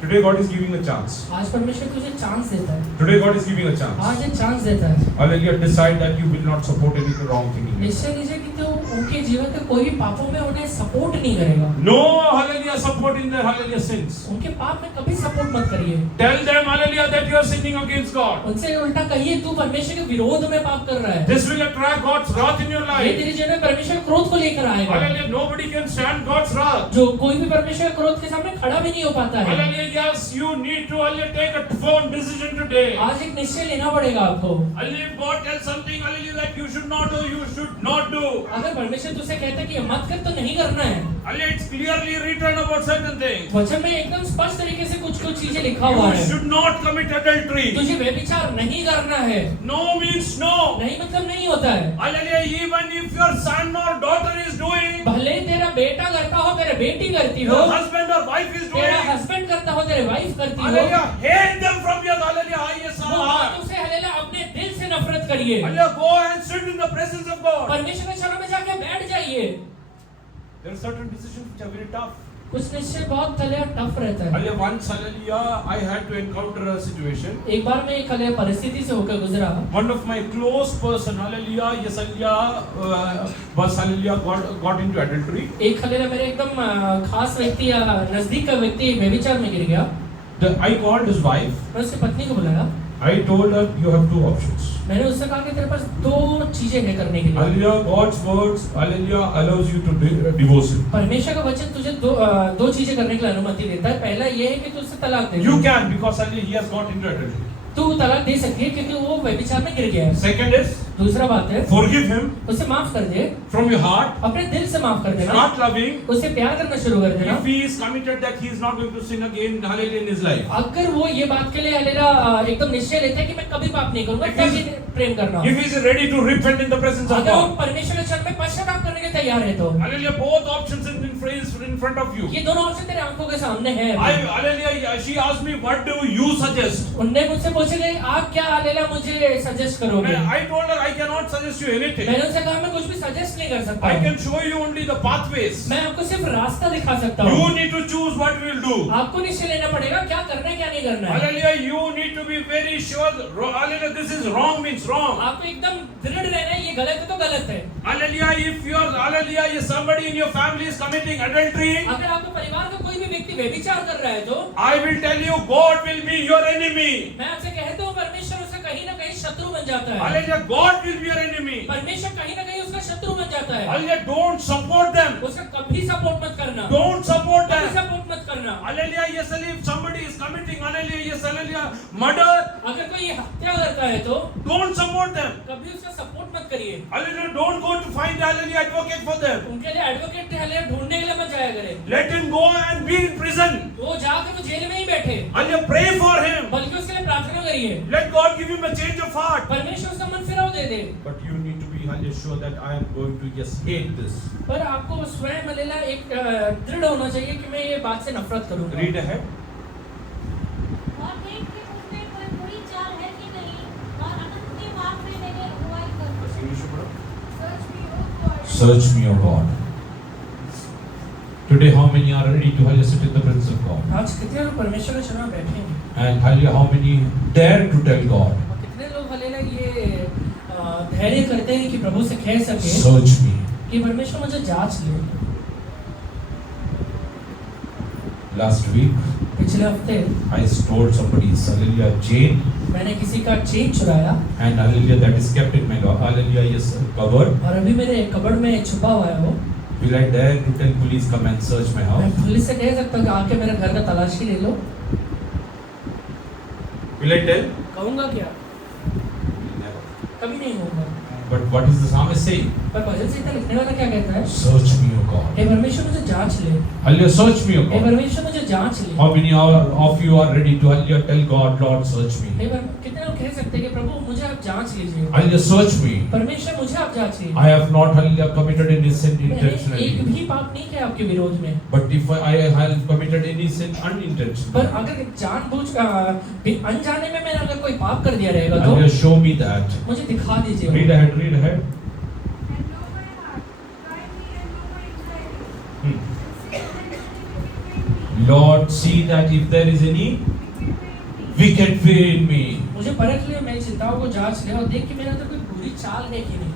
Today God is giving a chance. आज परमेश्वर तुझे चांस देता है, Today God is giving a chance. आज एक चांस देता है। Hallelujah, decide that you will not support any wrong thing in your life. निश्चय लीजिए कि तो उनके जीवन के कोई भी पापों में उन्हें सपोर्ट नहीं करेगा। No, hallelujah, support in their, hallelujah, sins. उनके पाप में कभी सपोर्ट मत करिए। Tell them, hallelujah, that you are sinning against God. उनसे उल्टा कहिए तू परमेश्वर के विरोध में पाप कर रहा है। This will attract God's wrath in your ये life. तेरे जीवन में परमेश्वर क्रोध को लेकर आएगा। Hallelujah, nobody can stand God's wrath. जो कोई भी परमेश्वर के क्रोध के सामने खड़ा भी नहीं हो पाता है। Hallelujah, yes, you need to, hallelujah, take a firm decision today. आज एक निश्चय लेना पड़ेगा आपको। Hallelujah, if God tells something, hallelujah, that you should not do, you should not do. अगर परमेश्वर तुझसे कहता है कि ये मत कर तो नहीं करना है। Hallelujah, it's clearly written about certain things. वचन में एकदम स्पष्ट तरीके से कुछ कुछ चीजें लिखा हुआ You है। should not commit adultery. तुझे व्यभिचार नहीं करना है। No means no. नहीं मतलब नहीं होता है। Hallelujah, even if your son or daughter is doing, भले तेरा बेटा करता हो, तेरे बेटी करती हो, your husband or wife is तेरा doing, हस्बैंड करता हो, तेरे वाइफ करती हो, hallelujah, hate them from your, hallelujah, highest वो heart. बातों से हलेला अपने दिल से नफरत करिए। Hallelujah, go and sit in the presence of God. परमेश्वर के चरणों में जाके बैठ जाइए। There are certain decisions which are very tough. कुछ निश्चय बहुत हलेला टफ रहता है। Hallelujah, once, hallelujah, I had to encounter a situation. एक बार मैं एक हलेला परिस्थिति से होकर गुजरा। One of my close person, hallelujah, yes, hallelujah, was, hallelujah, got into adultery. एक हलेला मेरे एकदम खास व्यक्ति या नजदीक का व्यक्ति व्यभिचार में गिर गया। I called his wife. मैं उसकी पत्नी को बुलाया। I told her, you have two options. मैंने उससे कहा कि तेरे पास दो चीजें हैं करने के लिए। Hallelujah, God's words, hallelujah, allows you to divorce him. परमेश्वर का वचन तुझे दो चीजें करने के लिए अनुमति देता है। पहला ये है कि तू उससे तलाक दे। You can, because hallelujah, he has got into adultery. तू तलाक दे सकती है क्योंकि वो व्यभिचार में गिर गया है। Second is, दूसरा बात है forgive him उसे माफ कर दे, from your heart, अपने दिल से माफ कर देना, start loving. उसे प्यार करना शुरू कर देना। If he is committed that he is not going to sin again, hallelujah, in his life. अगर वो ये बात के लिए हलेला एकदम निश्चय लेता है कि मैं कभी पाप नहीं करूंगा, If तब he's- ये प्रेम करना। If he is ready to repent in the presence of अगर वो God. परमेश्वर के चरण में पश्चाताप करने के तैयार है तो Hallelujah, both options in front of you. ये दोनों ऑप्शन तेरे आंखों के सामने है। Hallelujah, she asked me, what do you suggest? उनने मुझसे पूछे कि आप क्या हलेला मुझे सजेस्ट करोगे? I told her, I cannot suggest you anything. मैंने उनसे कहा मैं कुछ भी सजेस्ट नहीं कर सकता I हूँ। can show you only the pathways. मैं आपको सिर्फ रास्ता दिखा सकता हूँ। You need to choose what we will do. आपको निश्चय लेना पड़ेगा क्या करना है क्या नहीं करना है। Hallelujah, you need to be very sure. Hallelujah, this is wrong means wrong. आपको एकदम दृढ़ रहना है, ये गलत है तो गलत है। Hallelujah, if you are, hallelujah, if somebody in your family is committing adultery, adultery, अगर आपके परिवार का कोई भी व्यक्ति व्यभिचार कर रहा है तो I will tell you, God will be your enemy. मैं आपसे कहता हूँ परमेश्वर उसका कहीं ना कहीं शत्रु बन जाता है। Hallelujah, God will be your enemy. परमेश्वर कहीं ना कहीं उसका शत्रु बन जाता है। Hallelujah, don't support them. उसका कभी सपोर्ट मत करना, Don't support कभी them. सपोर्ट मत करना। Hallelujah, yes, if somebody is committing, hallelujah, yes, hallelujah, murder, अगर कोई हत्या करता है तो don't support them. कभी उसका सपोर्ट मत करिए। Hallelujah, don't go to find, hallelujah, advocate for them. उनके लिए एडवोकेट ढूंढने के लिए मत जाया करें। Let him go and be in prison. वो जाकर तो जेल में ही बैठे, Hallelujah, pray for him. बल्कि उसके लिए प्रार्थना करिए। Let God give him a change of heart. परमेश्वर उसका मन फिराव दे दे। But you need to be, hallelujah, sure that I am going to just hate this. पर आपको स्वयं लेला एक दृढ़ होना चाहिए कि मैं ये बात से नफरत करूंगा। Read ahead. और देख के उसमें कोई बुरी चाल है कि नहीं, और अनंत के पाप में मेरे अगुवाई कर। English पढ़ो. Search me, O God. Search me, O God. Today, how many are ready to hallelujah sit in the presence of God? आज कितने लोग परमेश्वर के चरणों में बैठेंगे And hallelujah, how many dare to tell God, और कितने लोग हलेला ये धैर्य करते हैं कि प्रभु से कह सके search me. कि परमेश्वर मुझे जांच ले। Last week, पिछले हफ्ते I stole somebody's hallelujah chain, मैंने किसी का चेन चुराया and hallelujah that is kept in my hallelujah yes cupboard. और अभी मेरे कबड़ में छुपा हुआ है वो। Will I dare to tell police come and search my मैं house? पुलिस से कह सकता हूँ कि आके मेरे घर का तलाशी ले लो। Will I tell? कहूँगा क्या? Never. कभी नहीं होगा। But what is the psalmist saying? पर भजन संहिता लिखने वाला क्या कहता है? Search me, O God. हे परमेश्वर मुझे जांच ले। Hallelujah, search me, O हे God. परमेश्वर मुझे जांच ले। How many of you are ready to hallelujah tell God, Lord, search me? हे कितने लोग कह सकते हैं कि प्रभु मुझे आप जांच लीजिए। Hallelujah, search me. परमेश्वर मुझे आप जांच लीजिए। I have not hallelujah committed any sin मैंने एक intentionally. भी पाप नहीं किया आपके विरोध में। But if I have committed any sin unintentionally, पर अगर जानबूझ अनजाने में मैंने अगर कोई पाप कर दिया रहेगा तो hallelujah, show me that. मुझे दिखा दीजिए। Read ahead, read ahead. And know my heart. Try me and know my anxiety. Hmm. And see if there is anything between me. Lord, see that if there is any wicked way in me, मुझे परख ले, मेरी चिंताओं को जांच ले और देख कि मेरा तो कोई बुरी चाल है कि नहीं।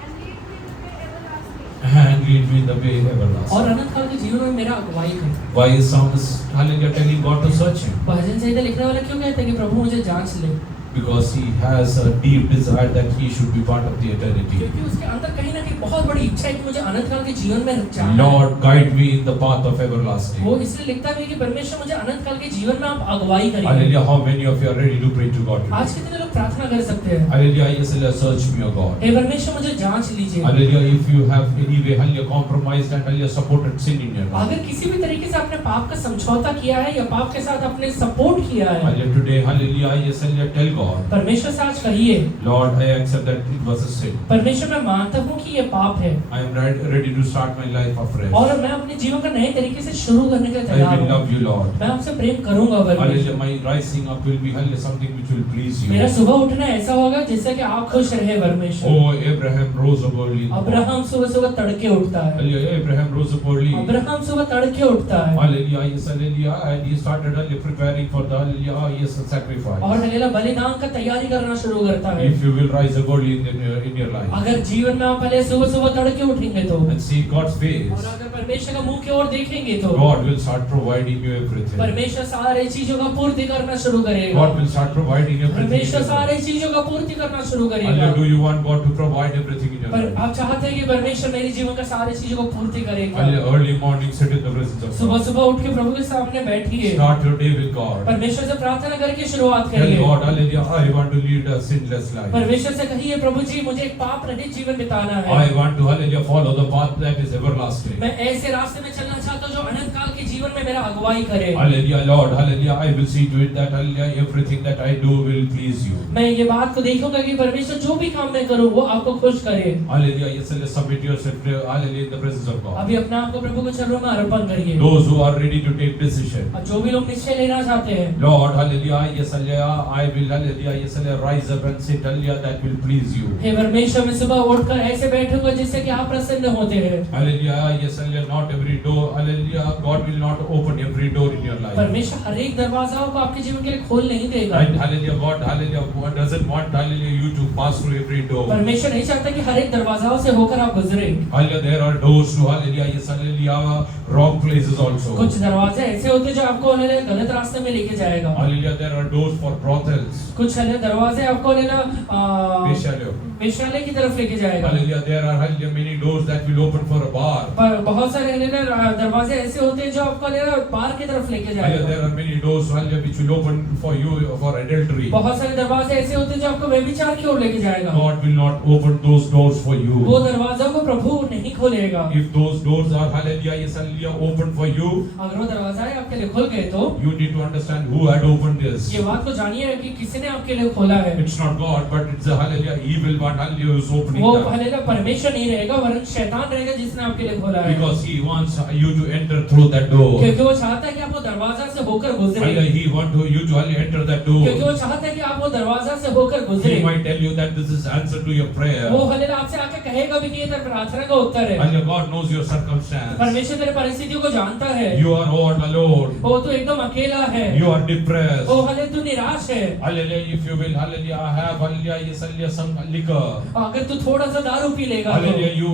And lead me in the way everlasting. and lead me in the way everlasting. और अनंत काल के जीवन में मेरा अगुवाई कर। Why is psalmist hallelujah telling God to search him? भजन संहिता लिखने वाला क्यों कहते हैं कि प्रभु मुझे जांच ले? Because he has a deep desire that he should be part of the eternity. क्योंकि उसके अंदर कहीं ना कहीं बहुत बड़ी इच्छा है कि मुझे अनंत काल के जीवन में जाना है। Lord, guide me in the path of everlasting. वो इसलिए लिखता भी है कि परमेश्वर मुझे अनंत काल के जीवन में आप अगुवाई करिए। Hallelujah, how many of you are ready to pray to God today? आज कितने लोग प्रार्थना कर सकते हैं? Hallelujah, yes, hallelujah, search me, O God. हे परमेश्वर मुझे जांच लीजिए। Hallelujah, if you have any way, hallelujah, compromised and hallelujah, supported sin in your life. अगर किसी भी तरीके से आपने पाप का समझौता किया है या पाप के साथ आपने सपोर्ट किया है, Hallelujah, today, hallelujah, yes, hallelujah, tell God, परमेश्वर से आज कहिए, Lord, I accept that it was a sin. परमेश्वर मैं मानता हूँ कि ये पाप है I am ready to start my life afresh. और मैं अपने जीवन का नए तरीके से शुरू करने के लिए I तैयार will हूँ। love you, Lord. मैं आपसे प्रेम करूंगा Hallelujah, परमेश्वर। my rising up will be hallelujah, something which will please मेरा you. सुबह उठना ऐसा होगा जिससे कि आप खुश रहे परमेश्वर। Oh, Abraham rose up early. Abraham सुबह सुबह तड़के उठता है। Hallelujah, Abraham rose up early. Abraham सुबह तड़के उठता है Hallelujah, yes, hallelujah, and he started hallelujah, preparing for the hallelujah, yes, sacrifice. और हलेला बलिदान का तैयारी करना शुरू करता है। If you will rise up early in your life अगर जीवन में आप पहले सुबह सुबह तड़के उठेंगे तो and see God's और face, अगर परमेश्वर का मुंह की ओर देखेंगे तो God will start providing you everything. परमेश्वर सारे चीजों का पूर्ति करना शुरू करेगा। God will start providing everything. in परमेश्वर your life. सारे चीजों का पूर्ति करना शुरू करेगा। Hallelujah, do you want God to provide everything in your पर life? आप चाहते हैं कि परमेश्वर मेरे जीवन का सारे चीजों को पूर्ति करेगा। Hallelujah, early morning sit in the presence of सुबह God. सुबह उठ के प्रभु के सामने बैठिए। Start your day with God. परमेश्वर से प्रार्थना करके शुरुआत Tell करिए। God, hallelujah, I want to lead a sinless life. परमेश्वर से कहिए, प्रभु जी मुझे एक पाप रहित जीवन बिताना है। I want to, hallelujah, follow the path that is everlasting. मैं ऐसे रास्ते में चलना चाहता हूँ जो अनंत काल के जीवन में मेरा अगुवाई करे। Hallelujah, Lord, hallelujah, I will see to it that, hallelujah, everything that I do will please you. मैं ये बात को देखूंगा कि परमेश्वर जो भी काम मैं करूँ वो आपको खुश करे। Hallelujah, yes, hallelujah, submit yourself, hallelujah, in the presence of God. अभी अपने आप को प्रभु के चरणों में अर्पण करिए। Those who are ready to take decision. और जो भी लोग निश्चय लेना चाहते हैं, Lord, hallelujah, yes, hallelujah, I will, hallelujah, hallelujah, yes, hallelujah, rise up and sit, hallelujah, that will please you. हे परमेश्वर, मैं सुबह उठकर ऐसे बैठूंगा जिससे कि आप प्रसन्न होते हैं। Hallelujah, yes, hallelujah, not every door, hallelujah, God will not open every door in your life. परमेश्वर हर एक दरवाजाओं को आपके जीवन के लिए खोल नहीं देगा। And hallelujah, God, hallelujah, God doesn't want, hallelujah, you to pass through every door. परमेश्वर नहीं चाहता कि हर एक दरवाजाओं से होकर आप गुजरे। Hallelujah, there are doors to, hallelujah, yes, hallelujah, wrong places also. कुछ दरवाजे ऐसे होते हैं जो आपको हालेलुया गलत रास्ते में लेके जाएगा। Hallelujah, there are doors for brothels. कुछ हालेलुया दरवाजे आपको Beshaleo. वेश्यालय की तरफ लेके जाएगा। Hallelujah, there are, hallelujah, many doors that will open for a bar. पर बहुत सारे हालेलुया दरवाजे ऐसे होते हैं जो आपको हालेलुया बार की तरफ लेके Hallelujah, जाएगा। there are many doors, hallelujah, which will open for you for adultery. बहुत सारे दरवाजे ऐसे होते हैं जो आपको व्यभिचार की ओर लेके जाएगा। God will not open those doors for you. वो दरवाजों को प्रभु नहीं खोलेगा। If those doors are, hallelujah, yes, hallelujah, open for you, अगर वो दरवाजे आपके लिए खुल गए तो you need to understand who had opened this. ये बात को जानिए कि किसने आपके लिए खोला है। It's not God, but it's a, hallelujah, evil one, hallelujah, who's opening वो that. हालेलुया परमेश्वर नहीं रहेगा वरन शैतान रहेगा जिसने आपके लिए खोला है। Because he wants you to enter through that door. क्योंकि वो चाहता है कि आप वो दरवाजा से होकर गुजरे। Hallelujah, he wants you to hallelujah, enter that door. क्योंकि वो चाहता है कि आप वो दरवाजा से होकर गुजरे। He might tell you that this is answer to your prayer. वो हालेलुया आपसे आके कहेगा भी कि ये तेरी प्रार्थना का उत्तर है। Hallelujah, God knows your circumstance. परमेश्वर तेरे परिस्थितियों को जानता है। You are all alone. वो तो एकदम अकेला है। You are depressed. वो हालेलुया तू निराश है। Hallelujah, if you will, hallelujah, have, hallelujah, yes, hallelujah, some liquor. अगर तू थोड़ा सा दारू पी लेगा तो Hallelujah, you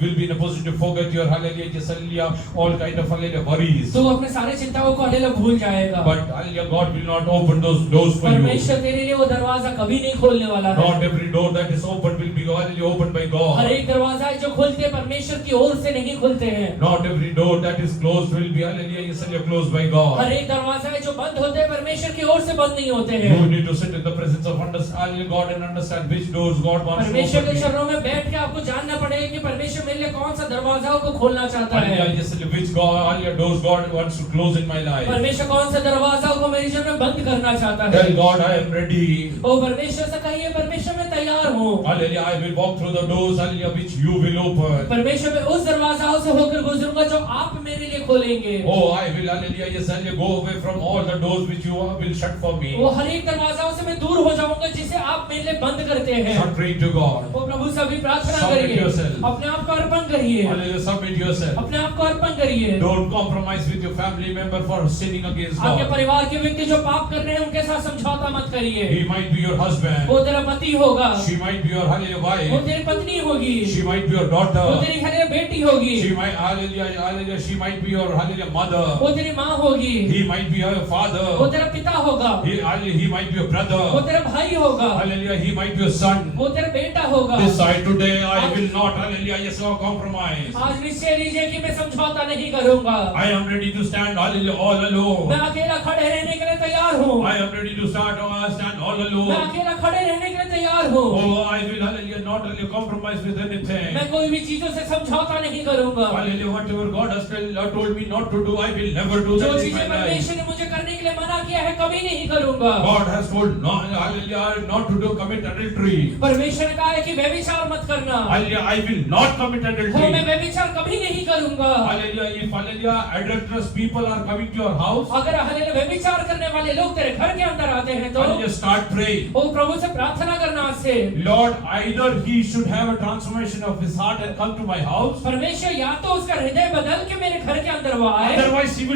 will be in a position to forget your, hallelujah, yes, hallelujah, all kind of, hallelujah, worries. तू अपने सारे चिंताओं को हालेलुया भूल जाएगा। But, hallelujah, God will not open those doors for you. परमेश्वर तेरे लिए वो दरवाजा कभी नहीं खोलने वाला है। Not every door that is open will be, hallelujah, opened by her God. एक दरवाजा है जो खुलते हैं परमेश्वर की ओर से नहीं खुलते हैं। Not every door that is closed will be, hallelujah, yes, hallelujah, closed by her God. एक दरवाजा है जो बंद होते हैं परमेश्वर की ओर से बंद नहीं होते You हैं। need to sit in the presence of hallelujah, God and understand which doors God wants to परमेश्वर के open. चरणों में बैठ के आपको जानना पड़ेगा कि परमेश्वर मेरे लिए कौन सा दरवाजाओं को खोलना चाहता Hallelujah, है। yes, which God, hallelujah, doors God wants to close in my life. परमेश्वर कौन सा दरवाजा को मेरे जीवन में बंद करना चाहता है। Tell God I am ready. ओ परमेश्वर से कहिए परमेश्वर मैं तैयार हूँ। Hallelujah, I will walk through the doors, hallelujah, which you will open. परमेश्वर मैं उस दरवाजाओं से होकर गुजरूंगा जो आप मेरे लिए खोलेंगे। Oh, I will, hallelujah, yes, hallelujah, go away from all the doors which you will shut for me. वो हर एक दरवाजाओं से मैं दूर हो जाऊंगा जिसे आप मेरे लिए बंद करते हैं। Start praying to God. वो प्रभु से अभी प्रार्थना Submit करिए। yourself. अपने आप को अर्पण करिए। Hallelujah, submit yourself. अपने आप को अर्पण करिए। Don't compromise with your family member for sinning against आपके God. परिवार के व्यक्ति जो पाप कर रहे हैं उनके साथ समझौता मत करिए। He might be your husband. वो तेरा पति होगा। She might be your, hallelujah, वो wife. तेरी पत्नी होगी। She might be your वो daughter. तेरी हरे बेटी होगी। She might, hallelujah, hallelujah, she might be your, hallelujah, mother. वो तेरी माँ होगी। He might be your वो father. तेरा पिता होगा। Hallelujah, he might be your वो brother. तेरा भाई होगा। Hallelujah, he might be your son. वो तेरा बेटा होगा। Decide today, I will not, hallelujah, yes, no compromise. आज निश्चय लीजिए कि मैं समझौता नहीं करूंगा। I am ready to stand, hallelujah, all मैं alone. अकेला खड़े रहने के लिए तैयार हूँ। I am ready to stand all मैं alone. अकेला खड़े रहने के लिए तैयार हूँ। Oh, I will, hallelujah, not hallelujah, compromise with anything. मैं कोई भी चीजों से समझौता नहीं करूंगा। Hallelujah, whatever God has told me not to do, I will never do जो that in चीजें my life. परमेश्वर ने मुझे करने के लिए मना किया है कभी नहीं करूंगा। God has told no, hallelujah, not to do commit adultery. परमेश्वर ने कहा है कि व्यभिचार मत करना। Hallelujah, I will not commit हो मैं adultery. व्यभिचार कभी नहीं करूंगा। Hallelujah, if hallelujah, adulterous people are coming to your house, अगर हालेलुया व्यभिचार करने वाले लोग तेरे घर के अंदर आते हैं तो hallelujah, start praying. वो प्रभु से प्रार्थना करना आज से। Lord, either he should have a transformation of his heart and come to my house, परमेश्वर या तो उसका हृदय बदल के मेरे घर के अंदर वो आए, otherwise he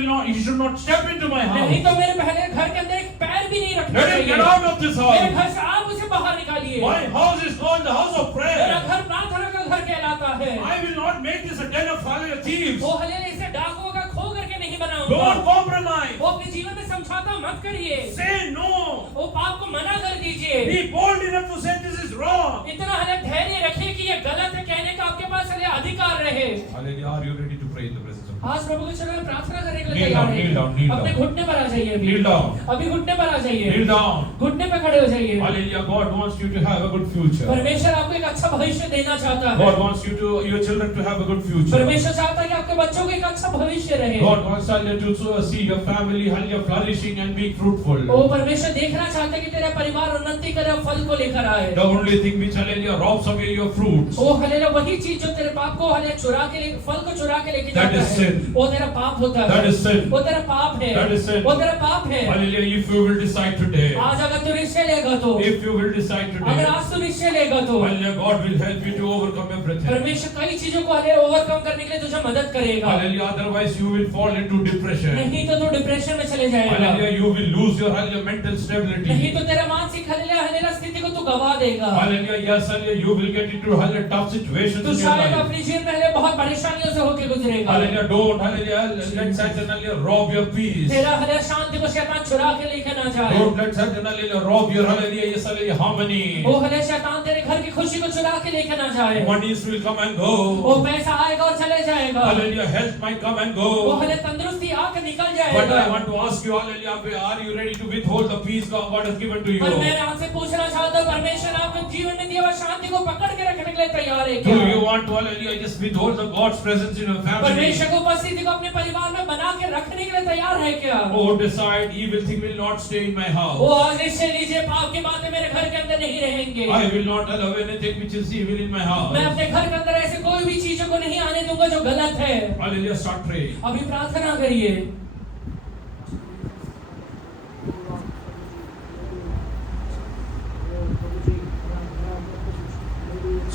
should not step into my नहीं house. तो मेरे पहले घर के अंदर एक पैर भी नहीं रखना Let him get चाहिए। out of this मेरे house. घर से आप उसे बाहर निकालिए। My house is called the house of मेरा prayer. घर प्रार्थना का घर कहलाता है। I will not make this a den of hallelujah thieves. वो हालेलुया इसे डाकुओं का खो करके नहीं बनाऊंगा। Don't compromise. वो अपने जीवन में समझौता मत करिए। Say no. वो पाप को मना कर दीजिए। Be bold enough to say this is wrong. इतना हालेलुया धैर्य रखिए कि ये गलत है कहने का आपके पास हालेलुया अधिकार रहे। Hallelujah, are you ready to pray in the presence of God? आज प्रभु के चरणों में प्रार्थना करने के लिए Kneel तैयार down, kneel down, हैं। kneel अपने down. घुटने पर आ जाइए अभी। Kneel down. अभी घुटने पर आ जाइए। Kneel down. घुटने पे खड़े हो जाइए। Hallelujah, God wants you to have a good future. परमेश्वर आपको एक अच्छा भविष्य देना चाहता है। God wants your children to have a good future. परमेश्वर चाहता है कि आपके बच्चों को एक अच्छा भविष्य रहे। God wants hallelujah to see your family hallelujah flourishing and being fruitful. वो परमेश्वर देखना चाहता है कि तेरा परिवार उन्नति करे और फल को लेकर आए। The only thing which hallelujah robs away your fruits. वो हालेलुया वही चीज जो तेरे पाप को हले चुरा के फल को चुरा के लेके That जाता is है, sin. वो तेरा पाप होता है। That is sin. वो तेरा पाप है। That is sin. वो तेरा पाप है। Hallelujah. If you will decide today, आज अगर तू निश्चय लेगा तो, if you will decide अगर today, आज तू निश्चय लेगा तो hallelujah, God will help you to overcome everything. परमेश्वर कई चीजों को हले ओवरकम करने के लिए तुझे मदद करेगा। Hallelujah. Otherwise, you will fall into depression. नहीं तो तू डिप्रेशन में चले जाएगा। Hallelujah. You will lose your hallelujah mental stability. नहीं तो तेरा मानसिक हलेला स्थिति को तू गवा देगा। Hallelujah. Yes, hallelujah. You will get into hallelujah tough situations तू in your शायद life. अपने जीवन में हले बहुत परेशानियों से होके गुजरेगा। Hallelujah. Don't hallelujah. Let Satan hallelujah rob your peace. तेरा हले शांति को शैतान चुरा के लेके ना जाए। Don't let Satan hallelujah rob your hallelujah. Yes, hallelujah harmony. वो हले शैतान तेरे घर की खुशी को चुरा के लेके ना जाए। Monies will come and वो go. पैसा आएगा और चले जाएगा। Hallelujah. Health might come and वो go. हले तंदुरुस्ती आके निकल But जाएगा। I want to ask you, hallelujah, are you ready to withhold the peace God has given to you? पर मैं आपसे पूछना चाहता हूँ, परमेश्वर आपके जीवन में दिया हुआ शांति को पकड़ के रखने के लिए तैयार है Do क्या? you want to, hallelujah, just withhold the God's presence in your family? परमेश्वर की उपस्थिति को अपने परिवार में बना के रखने के लिए तैयार है क्या? Or decide evil thing will not stay in my वो house. आज निश्चय लीजिए, पाप की बातें मेरे घर के अंदर नहीं रहेंगे। I will not allow anything which is evil in my मैं house. अपने घर के अंदर ऐसे कोई भी चीजों को नहीं आने दूंगा जो गलत है। Hallelujah, start praying. अभी प्रार्थना करिए।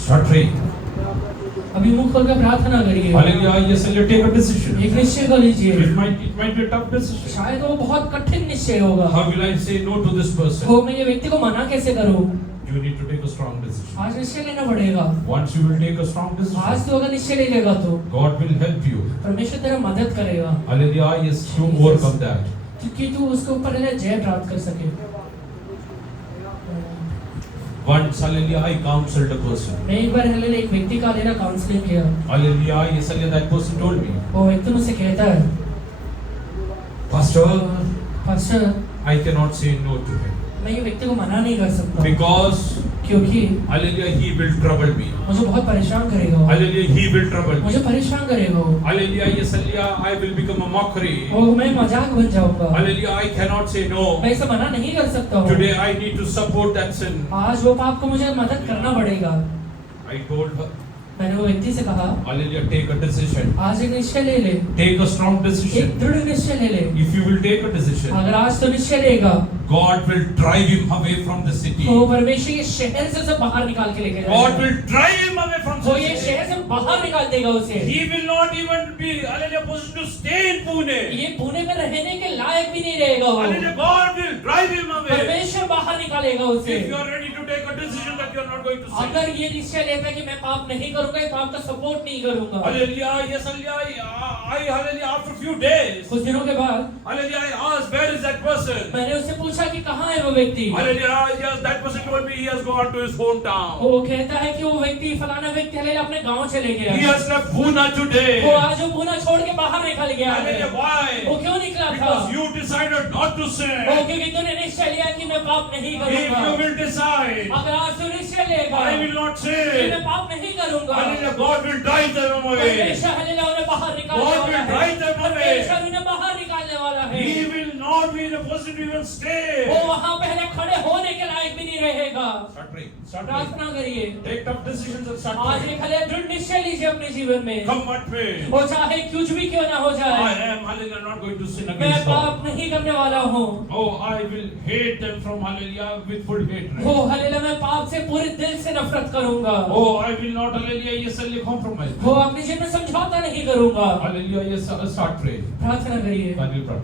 Start praying. अभी मुंह खोलकर प्रार्थना करिए। Hallelujah, yes, hallelujah, take a decision. एक निश्चय कर लीजिए। It might be a tough decision. शायद वो बहुत कठिन निश्चय होगा। How will I say no to this person? तो मैं ये व्यक्ति को मना कैसे करूं? You need to take a strong decision. आज निश्चय लेना पड़ेगा। Once you will take a strong आज decision, तो अगर निश्चय ले लेगा तो God will help you. परमेश्वर तेरा मदद करेगा, Hallelujah, yes, to overcome that. क्योंकि तू उसके ऊपर जय प्राप्त कर सके। Once, hallelujah, I counseled a person. मैं एक बार हले एक व्यक्ति का लेना काउंसलिंग किया। Hallelujah, yes, hallelujah, that person told me, वो व्यक्ति मुझसे कहता है, Pastor, pastor, I cannot say no to him. मैं ये व्यक्ति को मना नहीं कर सकता Because, क्योंकि hallelujah, he will trouble me. मुझे बहुत परेशान करेगा वो। Hallelujah, he will trouble me. मुझे परेशान करेगा वो। Hallelujah, yes, hallelujah, I will become a mockery. वो मैं मजाक बन जाऊंगा। Hallelujah, I cannot say no. मैं इसे मना नहीं कर सकता हूँ। Today I need to support that sin. आज वो पाप को मुझे मदद करना पड़ेगा। I told her, मैंने वो व्यक्ति से कहा, hallelujah, take a decision. आज एक निश्चय ले ले, Take a strong एक decision. दृढ़ निश्चय ले ले। If you will take a decision, अगर आज तो निश्चय लेगा, God will drive him away from the city. तो परमेश्वर ये शहर से उसे बाहर निकाल के लेके God जाएगा। will drive him away from वो the ये city. शहर से बाहर निकाल देगा उसे। He will not even be, hallelujah, positioned to stay in Pune. ये पुणे में रहने के लायक भी नहीं रहेगा वो। Hallelujah, God will drive him away. परमेश्वर बाहर निकालेगा उसे। If you are ready to take a decision that you are not going to sin. अगर ये निश्चय लेता है कि मैं पाप नहीं करूंगा, ये पाप का सपोर्ट नहीं करूंगा। Hallelujah, yes, hallelujah, hallelujah, after a few days, कुछ दिनों के बाद hallelujah, I asked, where is that person? मैंने उससे पूछा कि कहाँ है वो व्यक्ति। Hallelujah, yes, that person told me he has gone to his hometown. वो कहता है कि वो व्यक्ति फलाना व्यक्ति हले अपने गांव चले He गया। has left Pune वो today. आज वो पुणे छोड़ के बाहर निकल गया Hallelujah, है। why? वो क्यों निकला था? Because you decided not to वो sin. क्योंकि तूने निश्चय लिया कि मैं पाप नहीं If करूंगा। you will decide, अगर आज तू निश्चय लेगा I will not कि मैं sin. पाप नहीं करूंगा, Hallelujah, God will drive them away. परमेश्वर हलेला उन्हें बाहर निकालने God वाला will है। drive them away. परमेश्वर उन्हें बाहर निकालने वाला है। He will not be in a position to even वो stay. वहाँ पहले खड़े होने के लायक भी नहीं रहेगा। Start praying. Start praying. प्रार्थना करिए। Take tough decisions and start आज praying. एक हले दृढ़ निश्चय लीजिए अपने जीवन में। Come what may. वो चाहे कुछ भी क्यों ना हो I जाए, am, hallelujah, not going to sin मैं against God. पाप नहीं करने वाला हूँ। Oh, I will hate them from hallelujah with full hatred. वो हलेला मैं पाप से पूरे दिल से नफरत करूंगा। Oh, I will not, hallelujah, yes, I'll compromise. वो अपने जीवन में समझौता नहीं करूंगा। Hallelujah, yes, start praying. प्रार्थना करिए। Daniel, pray.